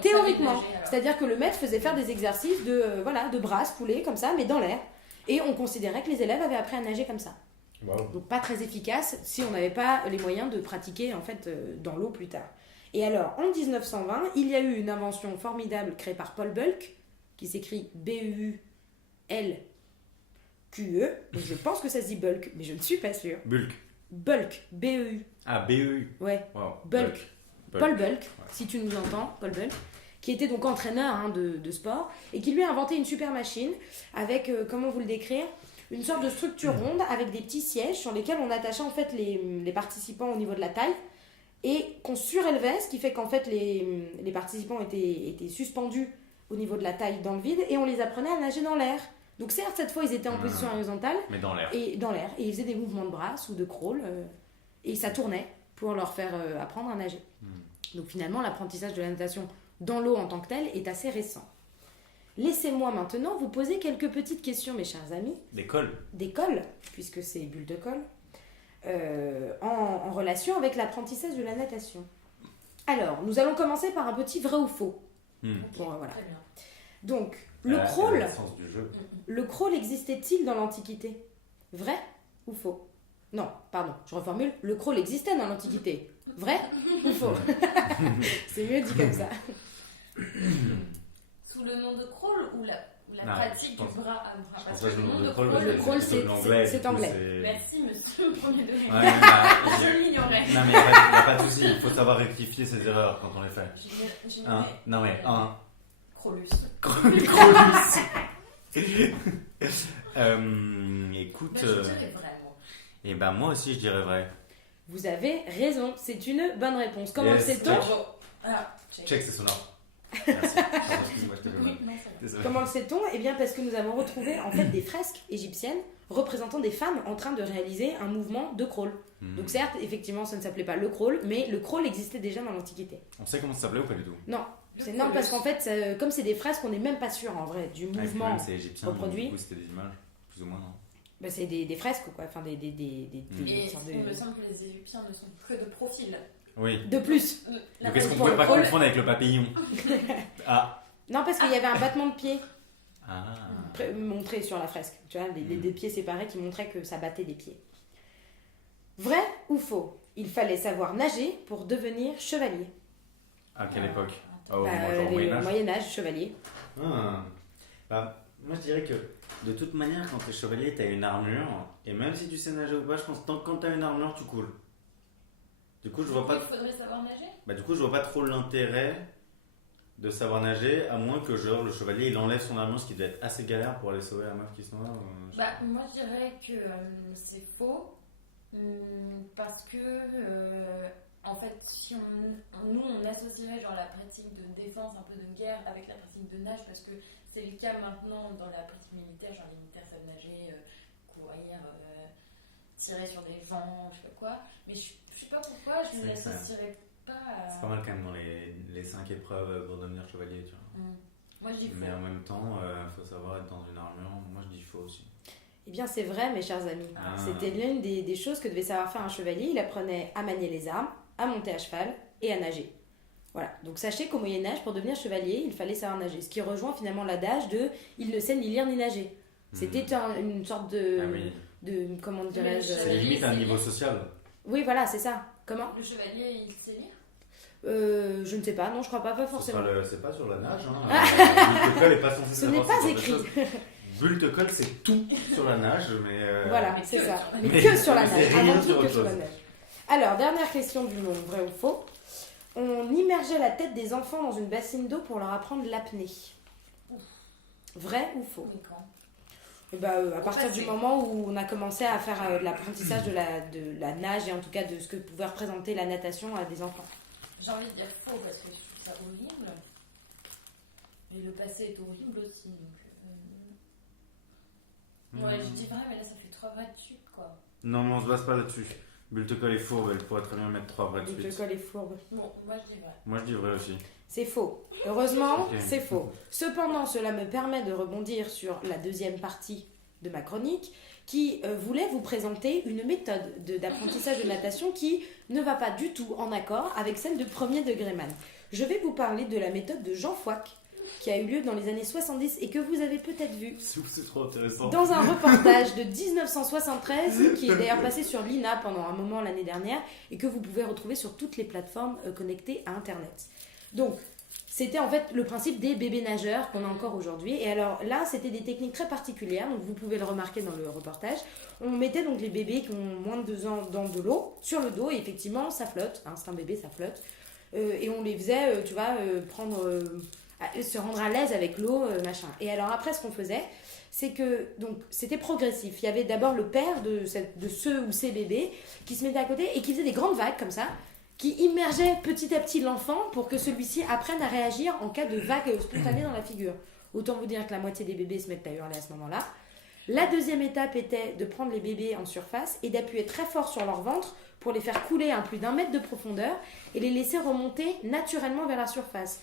Théoriquement. C'est-à-dire que le maître faisait faire des exercices de brasse, coulée, comme ça, mais dans l'air. Et on considérait que les élèves avaient appris à nager comme ça. Wow. Donc pas très efficace si on n'avait pas les moyens de pratiquer en fait dans l'eau plus tard. Et alors en 1920, il y a eu une invention formidable créée par Paul Bulck, qui s'écrit donc je pense que ça se dit bulk, mais je ne suis pas sûre. Bulk, B-E-U. Ah, B-E-U. Ouais, Wow. Bulk. Paul Bulk, si tu nous entends, Paul Bulk, qui était donc entraîneur de sport, et qui lui a inventé une super machine avec, comment vous le décrire, une sorte de structure ronde avec des petits sièges sur lesquels on attachait en fait les participants au niveau de la taille, et qu'on surélevait, ce qui fait qu'en fait les participants étaient suspendus au niveau de la taille dans le vide, et on les apprenait à nager dans l'air. Donc certes, cette fois, ils étaient en position horizontale. Mais dans l'air. Et dans l'air. Et ils faisaient des mouvements de bras ou de crawl. Et ça tournait pour leur faire apprendre à nager. Donc finalement, l'apprentissage de la natation dans l'eau en tant que tel est assez récent. Laissez-moi maintenant vous poser quelques petites questions, mes chers amis. Des cols, puisque c'est bulle de colle, en relation avec l'apprentissage de la natation. Alors, nous allons commencer par un petit vrai ou faux. Okay, bon, voilà. très bien. Donc, le crawl existait-il dans l'Antiquité? Vrai ou faux? Non, pardon, je reformule. Le crawl existait dans l'Antiquité. Vrai ou faux? C'est mieux dit comme ça. Sous le nom de crawl ou la pratique du bras à bras? Parce que le nom de crawl, c'est anglais. Merci, monsieur le premier degré. Ouais, je l'ignorais. Non, mais il n'y a pas de souci, il faut savoir rectifier ses erreurs quand on les fait. Non, mais Crawlus. Écoute. Mais je dirais vrai, moi. Et ben moi aussi je dirais vrai. Vous avez raison, c'est une bonne réponse. Comment le sait-on? Check, c'est sonore. Merci. Excuse-moi, je t'avais mal. Comment le sait-on? Eh bien parce que nous avons retrouvé en fait des fresques égyptiennes représentant des femmes en train de réaliser un mouvement de crawl. Donc certes, effectivement, ça ne s'appelait pas le crawl, mais le crawl existait déjà dans l'Antiquité. On sait comment ça s'appelait ou pas du tout? Non. C'est énorme parce qu'en fait, comme c'est des fresques, on n'est même pas sûr en vrai du mouvement c'est égyptien, reproduit. Du coup, c'était des images, plus ou moins, non? Bah, c'est des fresques, quoi. Enfin, Et il me semble que les Égyptiens ne sont que de profil. Oui. De plus. Donc, est-ce qu'on pouvait pas confondre avec le papillon? Ah. Non, parce qu'il y avait un battement de pied Ah. montré sur la fresque. Tu vois, des pieds séparés qui montraient que ça battait des pieds. Vrai ou faux? Il fallait savoir nager pour devenir chevalier. À quelle époque? Au Moyen-Âge, chevalier. Moi, je dirais que de toute manière, quand t'es chevalier, t'as une armure. Et même si tu sais nager ou pas, je pense que quand t'as une armure, tu coules. Du coup, je vois pas. Il faudrait savoir nager? Du coup, je vois pas trop l'intérêt de savoir nager, à moins que genre le chevalier il enlève son armure, ce qui doit être assez galère pour aller sauver la meuf qui se noie. Moi, je dirais que c'est faux. Parce que. En fait, si on associerait genre la pratique de défense, un peu de guerre, avec la pratique de nage, parce que c'est le cas maintenant dans la pratique militaire, genre les militaires savent nager, courir, tirer sur des gens, je sais pas quoi. Mais je sais pas pourquoi je ne l'associerais pas à... C'est pas mal quand même dans les 5 épreuves pour devenir chevalier, tu vois. Moi je dis faux. Mais en même temps, il faut savoir être dans une armure. Moi je dis faux aussi. Eh bien c'est vrai, mes chers amis. C'était l'une des choses que devait savoir faire un chevalier. Il apprenait à manier les armes, à monter à cheval et à nager. Voilà, donc sachez qu'au Moyen-Âge, pour devenir chevalier, il fallait savoir nager. Ce qui rejoint finalement l'adage de « il ne sait ni lire ni nager ». C'était une sorte de comment dirais-je... C'est limite un niveau social. Oui, voilà, c'est ça. Comment? Le chevalier, il sait lire? Je ne sais pas, non, je crois pas forcément. C'est pas sur la nage, Bulle-te-colle n'est pas censé ce n'est pas écrit. Bulle-te-colle, c'est tout sur la nage, mais... Voilà, c'est ça. Mais que sur la nage, avant tout que sur la nage. Alors, dernière question du nom, vrai ou faux. On immergeait la tête des enfants dans une bassine d'eau pour leur apprendre l'apnée. Vrai ou faux? À partir du moment où on a commencé à faire de l'apprentissage de la nage et en tout cas de ce que pouvait représenter la natation à des enfants. J'ai envie de dire faux parce que je trouve ça horrible. Mais le passé est horrible aussi. Donc, je dis vrai, mais là ça fait 3 vrais de suite quoi. Non, mais on se base pas là-dessus. Bulle-te-colle est fourbe, elle pourrait très bien mettre 3 vrais de suite. Bulle-te-colle est fourbe. Bon, moi je dis vrai. Moi je dis vrai aussi. C'est faux. Heureusement, c'est faux. Cependant, cela me permet de rebondir sur la deuxième partie de ma chronique qui voulait vous présenter une méthode d'apprentissage de natation qui ne va pas du tout en accord avec celle de premier degré man. Je vais vous parler de la méthode de Jean Fouac qui a eu lieu dans les années 70 et que vous avez peut-être vu c'est trop intéressant. dans un reportage de 1973 qui est d'ailleurs passé sur l'INA pendant un moment l'année dernière et que vous pouvez retrouver sur toutes les plateformes connectées à Internet. Donc, C'était en fait le principe des bébés nageurs qu'on a encore aujourd'hui. Et alors là, c'était des techniques très particulières, donc vous pouvez le remarquer dans le reportage. On mettait donc les bébés qui ont moins de 2 ans dans de l'eau, sur le dos, et effectivement, ça flotte. Hein, c'est un bébé, ça flotte. Et on les faisait, se rendre à l'aise avec l'eau, machin. Et alors après, ce qu'on faisait, c'est que donc c'était progressif. Il y avait d'abord le père de ceux ou ces bébés qui se mettait à côté et qui faisait des grandes vagues comme ça, qui immergeait petit à petit l'enfant pour que celui-ci apprenne à réagir en cas de vague spontanée dans la figure. Autant vous dire que la moitié des bébés se mettent à hurler à ce moment-là. La deuxième étape était de prendre les bébés en surface et d'appuyer très fort sur leur ventre pour les faire couler à plus d'1 mètre de profondeur et les laisser remonter naturellement vers la surface.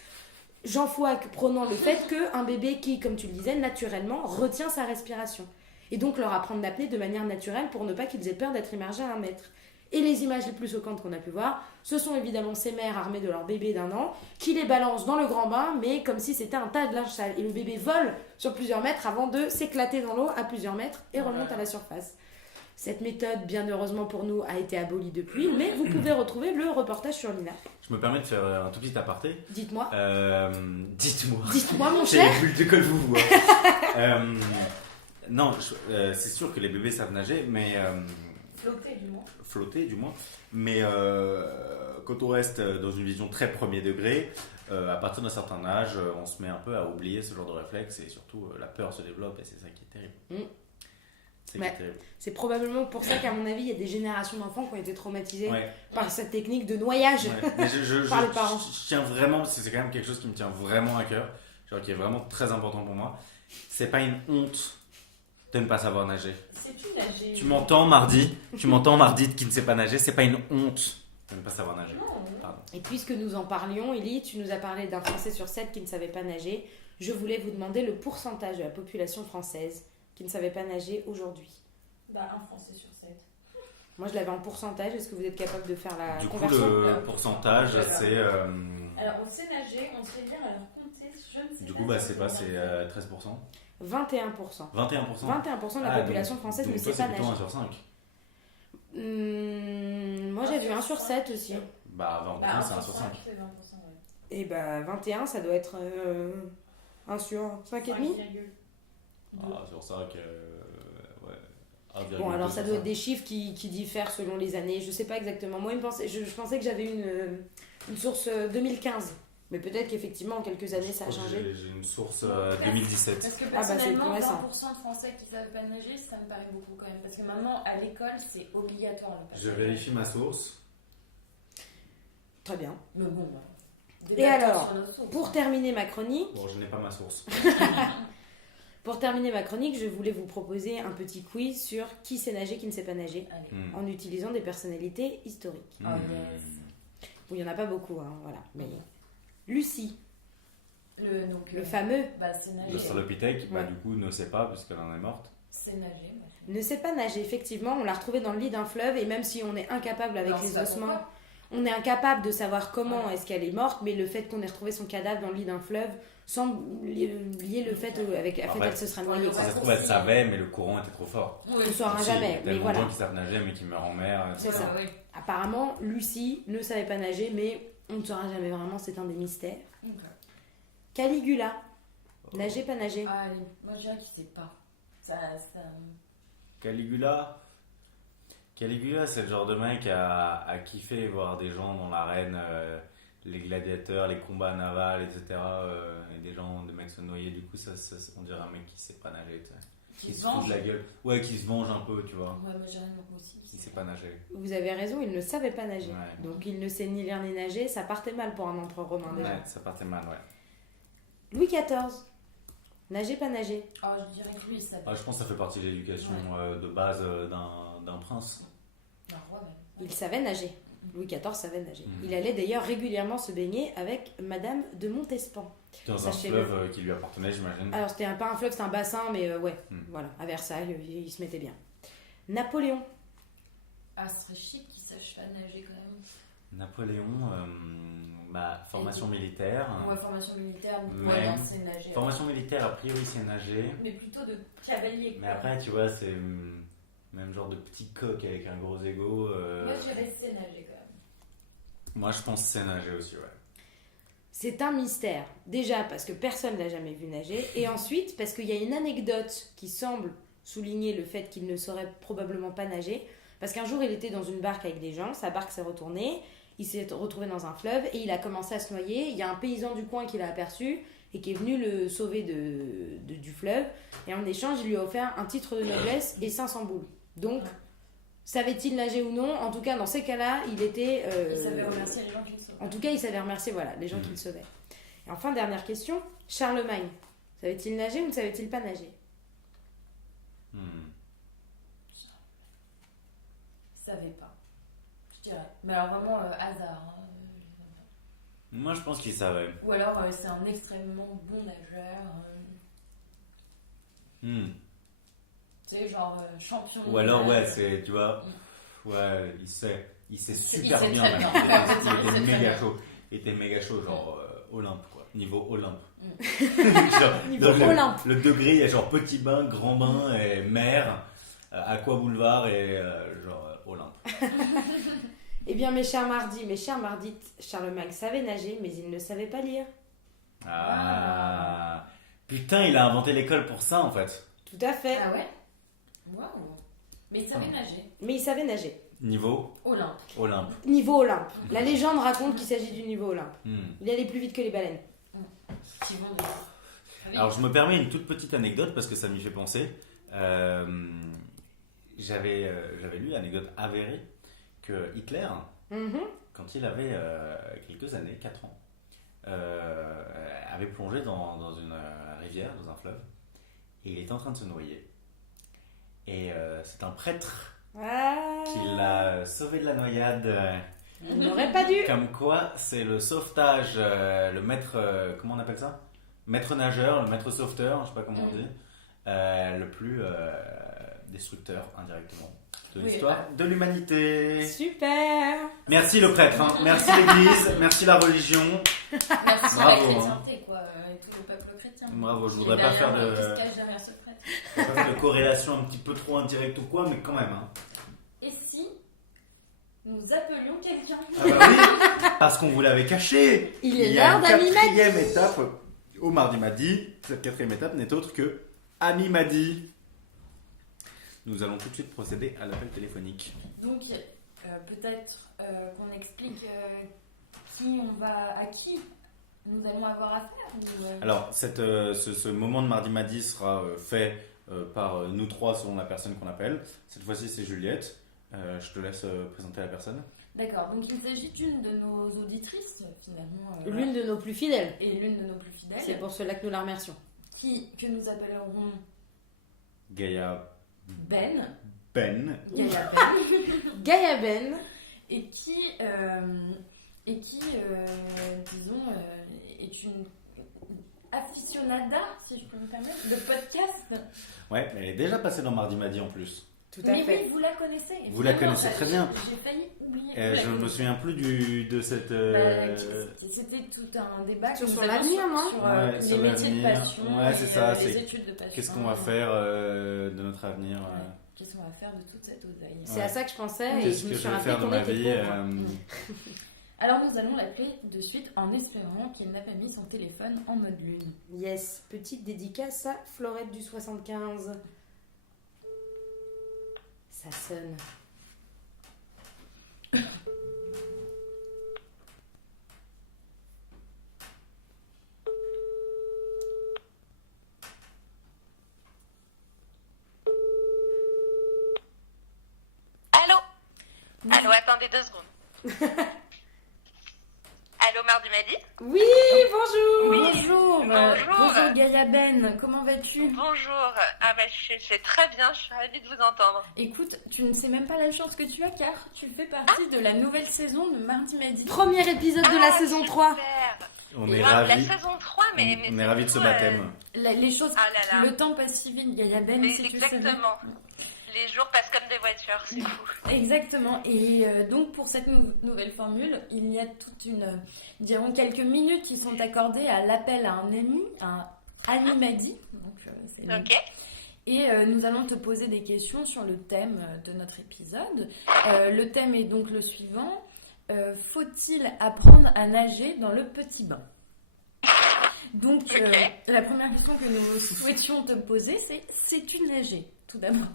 Jean Fouac prenant le fait qu'un bébé qui, comme tu le disais, naturellement retient sa respiration. Et donc leur apprendre d'apnée de manière naturelle pour ne pas qu'ils aient peur d'être immergés à 1 mètre. Et les images les plus choquantes qu'on a pu voir, ce sont évidemment ces mères armées de leur bébé d'1 an qui les balancent dans le grand bain, mais comme si c'était un tas de linge sale. Et le bébé vole sur plusieurs mètres avant de s'éclater dans l'eau à plusieurs mètres et remonte à la surface. Cette méthode, bien heureusement pour nous, a été abolie depuis, mais vous pouvez retrouver le reportage sur l'INA. Je me permets de faire un tout petit aparté. Dites-moi. Dites-moi. Dites-moi, mon cher. J'ai les bulles de colle vous. Non, c'est sûr que les bébés savent nager, mais... Flotter, du moins. Mais quand on reste dans une vision très premier degré, à partir d'un certain âge, on se met un peu à oublier ce genre de réflexe et surtout la peur se développe et c'est ça qui est terrible. C'est probablement pour ça qu'à mon avis, il y a des générations d'enfants qui ont été traumatisés par cette technique de noyage par les parents. Je tiens vraiment, c'est quand même quelque chose qui me tient vraiment à cœur, genre qui est vraiment très important pour moi. C'est pas une honte de ne pas savoir nager. Sais-tu nager? Tu m'entends mardi qui ne sait pas nager, c'est pas une honte de ne pas savoir nager. Pardon. Et puisque nous en parlions, Élie, tu nous as parlé d'un Français sur 7 qui ne savait pas nager. Je voulais vous demander le pourcentage de la population française qui ne savait pas nager aujourd'hui. Un Français sur 7. Moi, je l'avais en pourcentage. Est-ce que vous êtes capable de faire la conversion ? Du coup, le pourcentage, c'est... Alors, on sait nager, on sait lire, alors compter, je ne sais pas. Du coup, c'est pas, c'est 13%. 21%. 21% de la population française ne sait pas nager. Donc, toi, c'est plutôt 1 sur 5. Moi, j'ai vu 1 sur 7 aussi. 21, c'est 1 sur 5. C'est 20%, Et 21, ça doit être 1 sur 5,5. Sur 5, Bon, alors ça doit être des chiffres qui diffèrent selon les années. Je sais pas exactement. Moi, je pensais que j'avais une source 2015. Mais peut-être qu'effectivement, en quelques années, ça a changé. J'ai une source 2017. Parce que personnellement, c'est 20% de Français qui savent pas nager, ça me paraît beaucoup quand même. Parce que maintenant, à l'école, c'est obligatoire. Je vérifie ma source. Très bien. Mais bon, et alors, pour terminer ma chronique... Bon, je n'ai pas ma source. Pour terminer ma chronique, je voulais vous proposer un petit quiz sur qui sait nager, qui ne sait pas nager, en utilisant des personnalités historiques. Oh yes. Bon, il n'y en a pas beaucoup, hein, voilà. Mais Lucie, le fameux l'Australopithèque, du coup, ne sait pas, puisqu'elle en est morte. C'est nager. Ne sait pas nager, effectivement. On l'a retrouvé dans le lit d'un fleuve, et même si on est incapable avec les ossements, on est incapable de savoir comment est-ce qu'elle est morte, mais le fait qu'on ait retrouvé son cadavre dans le lit d'un fleuve semble lier le fait avec le fait qu'elle se serait noyée. Ça se trouve, elle savait, mais le courant était trop fort. On ne saura jamais. Il y a tellement de gens qui savent nager, mais qui meurent en mer. C'est ça. Oui. Apparemment, Lucie ne savait pas nager, mais on ne saura jamais vraiment, c'est un des mystères. Okay. Caligula, nager, pas nager. Ah, allez, moi je dirais qu'il ne sait pas. Caligula, c'est le genre de mec à kiffer voir des gens dans l'arène, les gladiateurs, les combats navals, etc. Et des mecs se noyer. Du coup, on dirait un mec qui sait pas nager, tu sais. Qui se fout de la gueule. Ouais, qui se venge un peu, tu vois. Ouais, moi j'irais aussi. Qui sait pas nager. Vous avez raison, il ne savait pas nager. Ouais. Donc il ne sait ni lire ni nager. Ça partait mal pour un empereur romain déjà. Ouais, ça partait mal, ouais. Louis XIV. Nager, pas nager. Oh, je dirais que lui, ça. Je pense que ça fait partie de l'éducation de base d'un prince. Un roi, même. Il savait nager. Louis XIV savait nager. Il allait d'ailleurs régulièrement se baigner avec Madame de Montespan. Dans un fleuve qui lui appartenait, j'imagine. Alors, c'était pas un fleuve, c'était un bassin, mais voilà, à Versailles, il se mettait bien. Napoléon. Ah, ce serait chic qu'il sache pas nager quand même. Napoléon, formation militaire. Ouais, formation militaire, c'est nager. Formation militaire, a priori, c'est nager. Mais plutôt de cavalier. Mais après, tu vois, c'est même genre de petit coq avec un gros ego. Moi, je dirais c'est nager quand même. Moi, je pense que c'est nager aussi, ouais. C'est un mystère. Déjà parce que personne ne l'a jamais vu nager. Et ensuite parce qu'il y a une anecdote qui semble souligner le fait qu'il ne saurait probablement pas nager. Parce qu'un jour, il était dans une barque avec des gens. Sa barque s'est retournée. Il s'est retrouvé dans un fleuve et il a commencé à se noyer. Il y a un paysan du coin qui l'a aperçu et qui est venu le sauver du fleuve. Et en échange, il lui a offert un titre de noblesse et 500 boules. Donc, savait-il nager ou non ? En tout cas, dans ces cas-là, il était... il savait remercier les gens qui le sauvaient. En tout cas, il savait remercier les gens qui le sauvaient. Et enfin, dernière question. Charlemagne, savait-il nager ou ne savait-il pas nager ? Je savais pas. Je dirais. Mais alors vraiment hasard. Moi, je pense qu'il savait. Ou alors c'est un extrêmement bon nageur. Tu sais, genre champion. Ou alors, c'est, tu vois, il sait super sait bien. très bien. Il était méga chaud, genre Olympe, quoi. Niveau Olympe. Niveau Olympe. Le degré, il y a genre petit bain, grand bain, et mer, Aqua Boulevard et Olympe. Eh bien, mes chers mardites, Charlemagne savait nager, mais il ne savait pas lire. Ah. Putain, il a inventé l'école pour ça, en fait. Tout à fait. Ah ouais ? Waouh. Mais il savait nager. Mais il savait nager. Niveau Olympe. Niveau Olympe. La légende raconte qu'il s'agit du niveau Olympe. Il allait plus vite que les baleines. Alors, je me permets une toute petite anecdote parce que ça m'y fait penser. J'avais lu l'anecdote avérée que Hitler, quand il avait quelques années, 4 ans, avait plongé dans une rivière, dans un fleuve, et il était en train de se noyer. Et c'est un prêtre qui l'a sauvé de la noyade. Il n'aurait pas dû. Comme quoi, c'est le sauvetage, le maître, comment on appelle ça ? Maître nageur, le maître sauveteur, je sais pas comment on dit, le plus destructeur indirectement de l'histoire de l'humanité. Super. Merci le prêtre, merci l'église, merci la religion. Merci la chrétienté, quoi, et tout le peuple chrétien. Bravo, je voudrais pas faire de corrélation un petit peu trop indirecte ou quoi, mais quand même. Et si nous appelions quelqu'un ? Ah bah oui, parce qu'on vous l'avait caché. Il est l'heure d'Ami Madi. Quatrième étape au Mardi Madi. Cette quatrième étape n'est autre que Ami Madi. Nous allons tout de suite procéder à l'appel téléphonique. Donc, peut-être qu'on explique à qui nous allons avoir affaire. Alors, ce moment de Mardi Madi sera fait par nous trois selon la personne qu'on appelle. Cette fois-ci, c'est Juliette. Je te laisse présenter la personne. D'accord, donc il s'agit d'une de nos auditrices, finalement. L'une de nos plus fidèles. Et l'une de nos plus fidèles. C'est pour cela que nous la remercions. Que nous appellerons Gaïa Ben. Gaïa Ben. Et qui disons, est une aficionada, si je peux me permettre, de podcast. Ouais, elle est déjà passée dans Mardi Madi en plus. Tout à fait. Oui, vous la connaissez. Vous la connaissez très bien. J'ai failli oublier. Je ne me souviens plus de cette... C'était tout un débat sur l'avenir, sur les métiers de passion, ouais, c'est ça, les études de passion. Qu'est-ce qu'on va faire de notre avenir Qu'est-ce qu'on va faire de toute cette oseille. C'est à ça que je pensais et je me suis rappelé rappelé qu'on était pauvres. Alors nous allons l'appeler de suite en espérant qu'il n'a pas mis son téléphone en mode lune. Yes, petite dédicace à Florette du 75. Ça sonne. Allô, attendez 2 secondes. Allô, Mardi Madi ? Oui, bonjour. Bonjour Gaïa Ben, comment vas-tu ? Bonjour, je vais très bien, je suis ravie de vous entendre. Écoute, tu ne sais même pas la chance que tu as car tu fais partie de la nouvelle saison de Mardi Madi. Premier épisode de la saison 3. On est ravis. La saison 3, mais on est ravis de ce baptême. Les choses, le temps passe si vite, Gaïa Ben, mais si tu sais. Exactement. Les jours passent comme des voitures, c'est fou. Exactement. Et donc pour cette nouvelle formule, il y a dirons quelques minutes qui sont accordées à l'appel à un ami, un Ami Madi. Ok. Et nous allons te poser des questions sur le thème de notre épisode. Le thème est donc le suivant. Faut-il apprendre à nager dans le petit bain ? Donc, la première question que nous souhaitions te poser, c'est sais-tu nager, tout d'abord?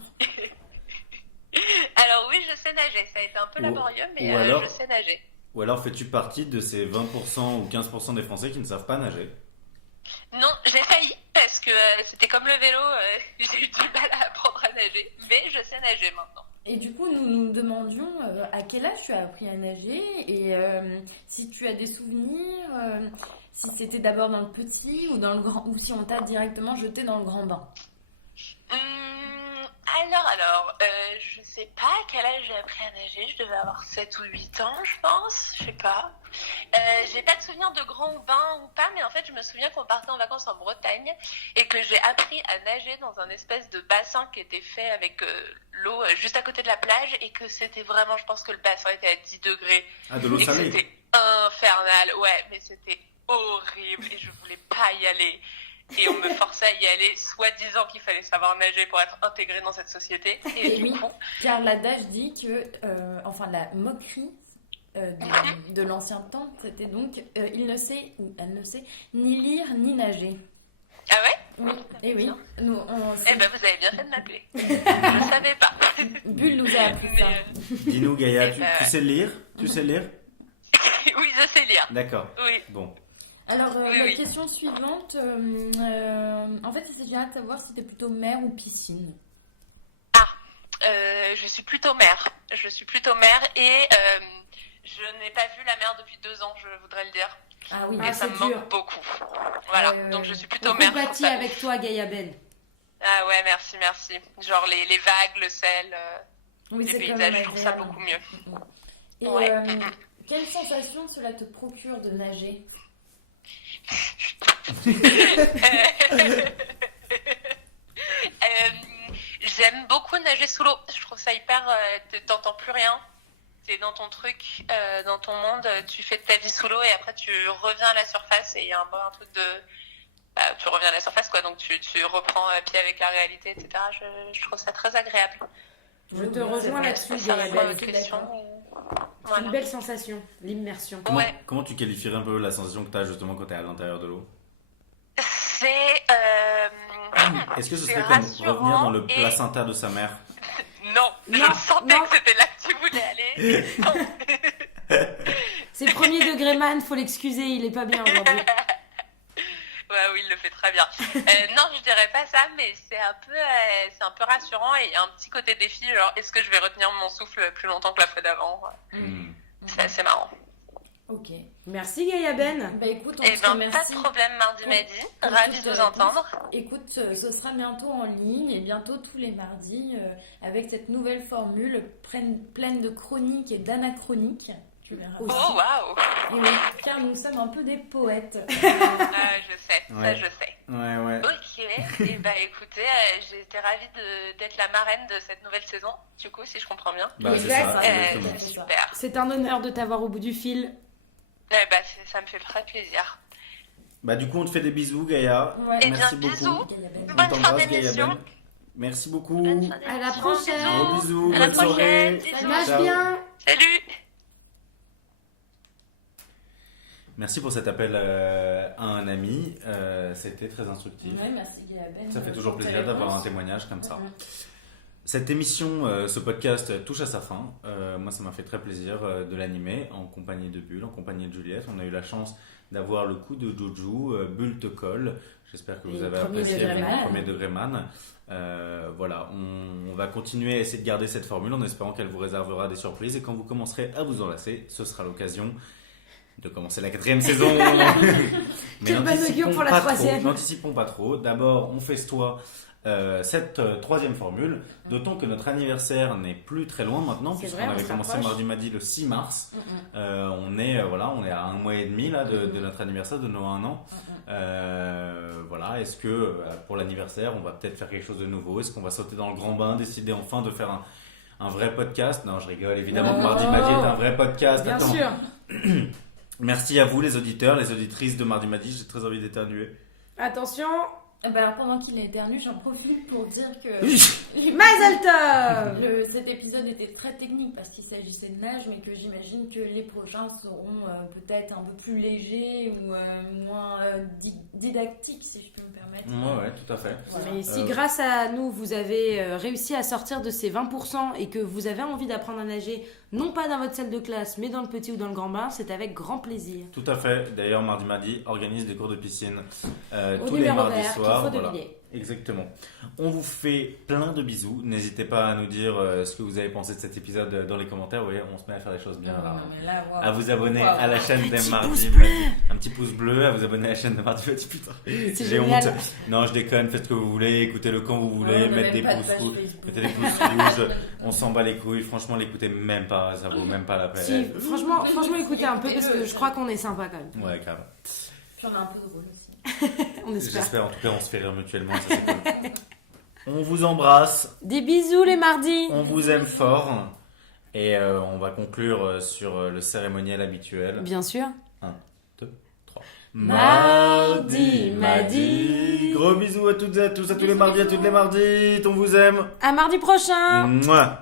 Alors oui, je sais nager. Ça a été un peu laborieux, mais je sais nager. Ou alors fais-tu partie de ces 20% ou 15% des Français qui ne savent pas nager? Non, j'ai failli, parce que c'était comme le vélo, j'ai eu du mal à apprendre à nager, mais je sais nager maintenant. Et du coup, nous nous demandions à quel âge tu as appris à nager et si tu as des souvenirs, si c'était d'abord dans le petit ou dans le grand, ou si on t'a directement jeté dans le grand bain. Alors, je sais pas à quel âge j'ai appris à nager, je devais avoir 7 ou 8 ans, je pense, je sais pas. J'ai pas de souvenir de grand bain ou pas, mais en fait, je me souviens qu'on partait en vacances en Bretagne et que j'ai appris à nager dans un espèce de bassin qui était fait avec l'eau juste à côté de la plage et que c'était vraiment, je pense que le bassin était à 10 degrés. Ah, de l'eau et salée. que c'était infernal, ouais, mais c'était horrible et je voulais pas y aller. Et on me forçait à y aller, soi-disant qu'il fallait savoir nager pour être intégré dans cette société. Et du coup, car l'adage dit que, la moquerie de l'ancien temps, c'était donc il ne sait, ou elle ne sait, ni lire ni nager. Ah ouais? Oui, et oui. Nous, vous avez bien fait de m'appeler. Je ne savais pas. Bulle nous a appris ça. Dis-nous, Gaïa, tu sais lire? Tu sais lire? Oui, je sais lire. D'accord. Oui. Bon. Alors, la question suivante, en fait, il s'agirait de savoir si tu es plutôt mer ou piscine. Je suis plutôt mer. Je suis plutôt mer et je n'ai pas vu la mer depuis 2 ans, je voudrais le dire. Ah oui, et ça me manque beaucoup. Voilà, donc je suis plutôt mer. On compatit avec toi, Gaïa Ben. Ah ouais, merci. Genre les vagues, le sel, oui, les paysages, je trouve ça beaucoup mieux. Et quelle sensation cela te procure de nager? J'aime beaucoup nager sous l'eau. Je trouve ça hyper... t'entends plus rien. T'es dans ton truc, dans ton monde. Tu fais ta vie sous l'eau et après tu reviens à la surface et il y a un truc de... tu reviens à la surface, quoi. Donc tu reprends pied avec la réalité, etc. Je trouve ça très agréable. Je te rejoins là-dessus, Gaïa. C'est une belle sensation, l'immersion. Comment tu qualifierais un peu la sensation que tu as justement quand tu es à l'intérieur de l'eau? C'est... Est-ce que ce serait comme revenir dans le placenta de sa mère? Non, je sentais que c'était là que tu voulais aller. C'est premier degré man, faut l'excuser, il est pas bien aujourd'hui. Ouais, oui, il le fait très bien. Non, je dirais pas ça, mais c'est un peu rassurant et il y a un petit côté défi, genre est-ce que je vais retenir mon souffle plus longtemps que la fois d'avant? C'est assez marrant. Ok. Merci Gaïa Ben. Bah écoute, on te remercie. Pas de problème, mardi midi. Ravie de vous entendre. Écoute, ce sera bientôt en ligne et bientôt tous les mardis avec cette nouvelle formule pleine de chroniques et d'anachroniques. Tu verras. Oh waouh! Car nous sommes un peu des poètes. Je sais, ouais. Ça je sais. Ouais. Ok, et bah écoutez, j'ai été ravie d'être la marraine de cette nouvelle saison, du coup, si je comprends bien. Bah, c'est ça, super. C'est un honneur de t'avoir au bout du fil. Ça me fait très plaisir. Bah du coup, on te fait des bisous, Gaïa. Ouais. Merci beaucoup. Bisous. Bonne fin d'émission. Merci beaucoup. À la prochaine. Gros bisous. À la bonne prochaine. soirée. Nage bien. Salut. Merci pour cet appel à un ami. C'était très instructif. Ouais, merci Gaïa Ben. Ça fait toujours plaisir d'avoir un témoignage comme ça. Cette émission, ce podcast touche à sa fin. Moi, ça m'a fait très plaisir de l'animer en compagnie de Bulle, en compagnie de Juliette. On a eu la chance d'avoir le coup de Jojo. Bulle te colle. J'espère que vous avez apprécié le premier degré man. Voilà, on va continuer à essayer de garder cette formule en espérant qu'elle vous réservera des surprises. Et quand vous commencerez à vous enlacer, ce sera l'occasion de commencer la 4e saison. Mais n'anticipons pas trop. D'abord, on festoie cette 3e formule, d'autant que notre anniversaire n'est plus très loin maintenant, puisqu'on avait commencé mardi le 6 mars. On est à 1 mois et demi là, de notre anniversaire, de nos 1 an. Voilà, est-ce que pour l'anniversaire, on va peut-être faire quelque chose de nouveau? Est-ce qu'on va sauter dans le grand bain, décider enfin de faire un vrai podcast? Non, je rigole, évidemment que Mardi Madi est un vrai podcast. Bien sûr. Merci à vous les auditeurs, les auditrices de Mardi Madi, j'ai très envie d'éternuer. Attention. Alors, pendant qu'il éternue, j'en profite pour dire que Mazel tov. cet épisode était très technique parce qu'il s'agissait de nage, mais que j'imagine que les prochains seront peut-être un peu plus légers ou moins didactiques, si je peux me permettre. Ouais, tout à fait. Voilà. Mais si grâce à nous, vous avez réussi à sortir de ces 20% et que vous avez envie d'apprendre à nager, non pas dans votre salle de classe, mais dans le petit ou dans le grand bain, c'est avec grand plaisir. Tout à fait. D'ailleurs, Mardi organise des cours de piscine Au tous les numéro mardis vert, soirs. qu'il faut Voilà. deviner. Exactement. On vous fait plein de bisous. N'hésitez pas à nous dire ce que vous avez pensé de cet épisode dans les commentaires. Oui, on se met à faire les choses bien là. Non, mais là, wow. À vous abonner à la chaîne des Mardi pouce Madi. Un petit pouce bleu, à vous abonner à la chaîne de Mardi Madi. Putain, C'est j'ai génial. honte. Non, je déconne, faites ce que vous voulez, écoutez-le quand vous voulez, on a mettez des même pas de pouces page rouges. Facebook. Mettez des pouces rouges, on s'en bat les couilles. Franchement, l'écoutez même pas, ça vaut même pas la peine. Si, franchement, écoutez un peu parce que je crois qu'on est sympa quand même. Ouais, grave. Puis on a un peu de rôle aussi. On espère. J'espère, en tout cas, on se fait rire mutuellement, ça c'est cool. On vous embrasse, Des bisous les mardis. on vous aime fort. Et on va conclure sur le cérémonial habituel. Bien sûr. 1, 2, 3. Mardi Madi. Gros bisous à toutes et à tous, à tous les mardis, à toutes les mardites. On vous aime. À mardi prochain. Mouah.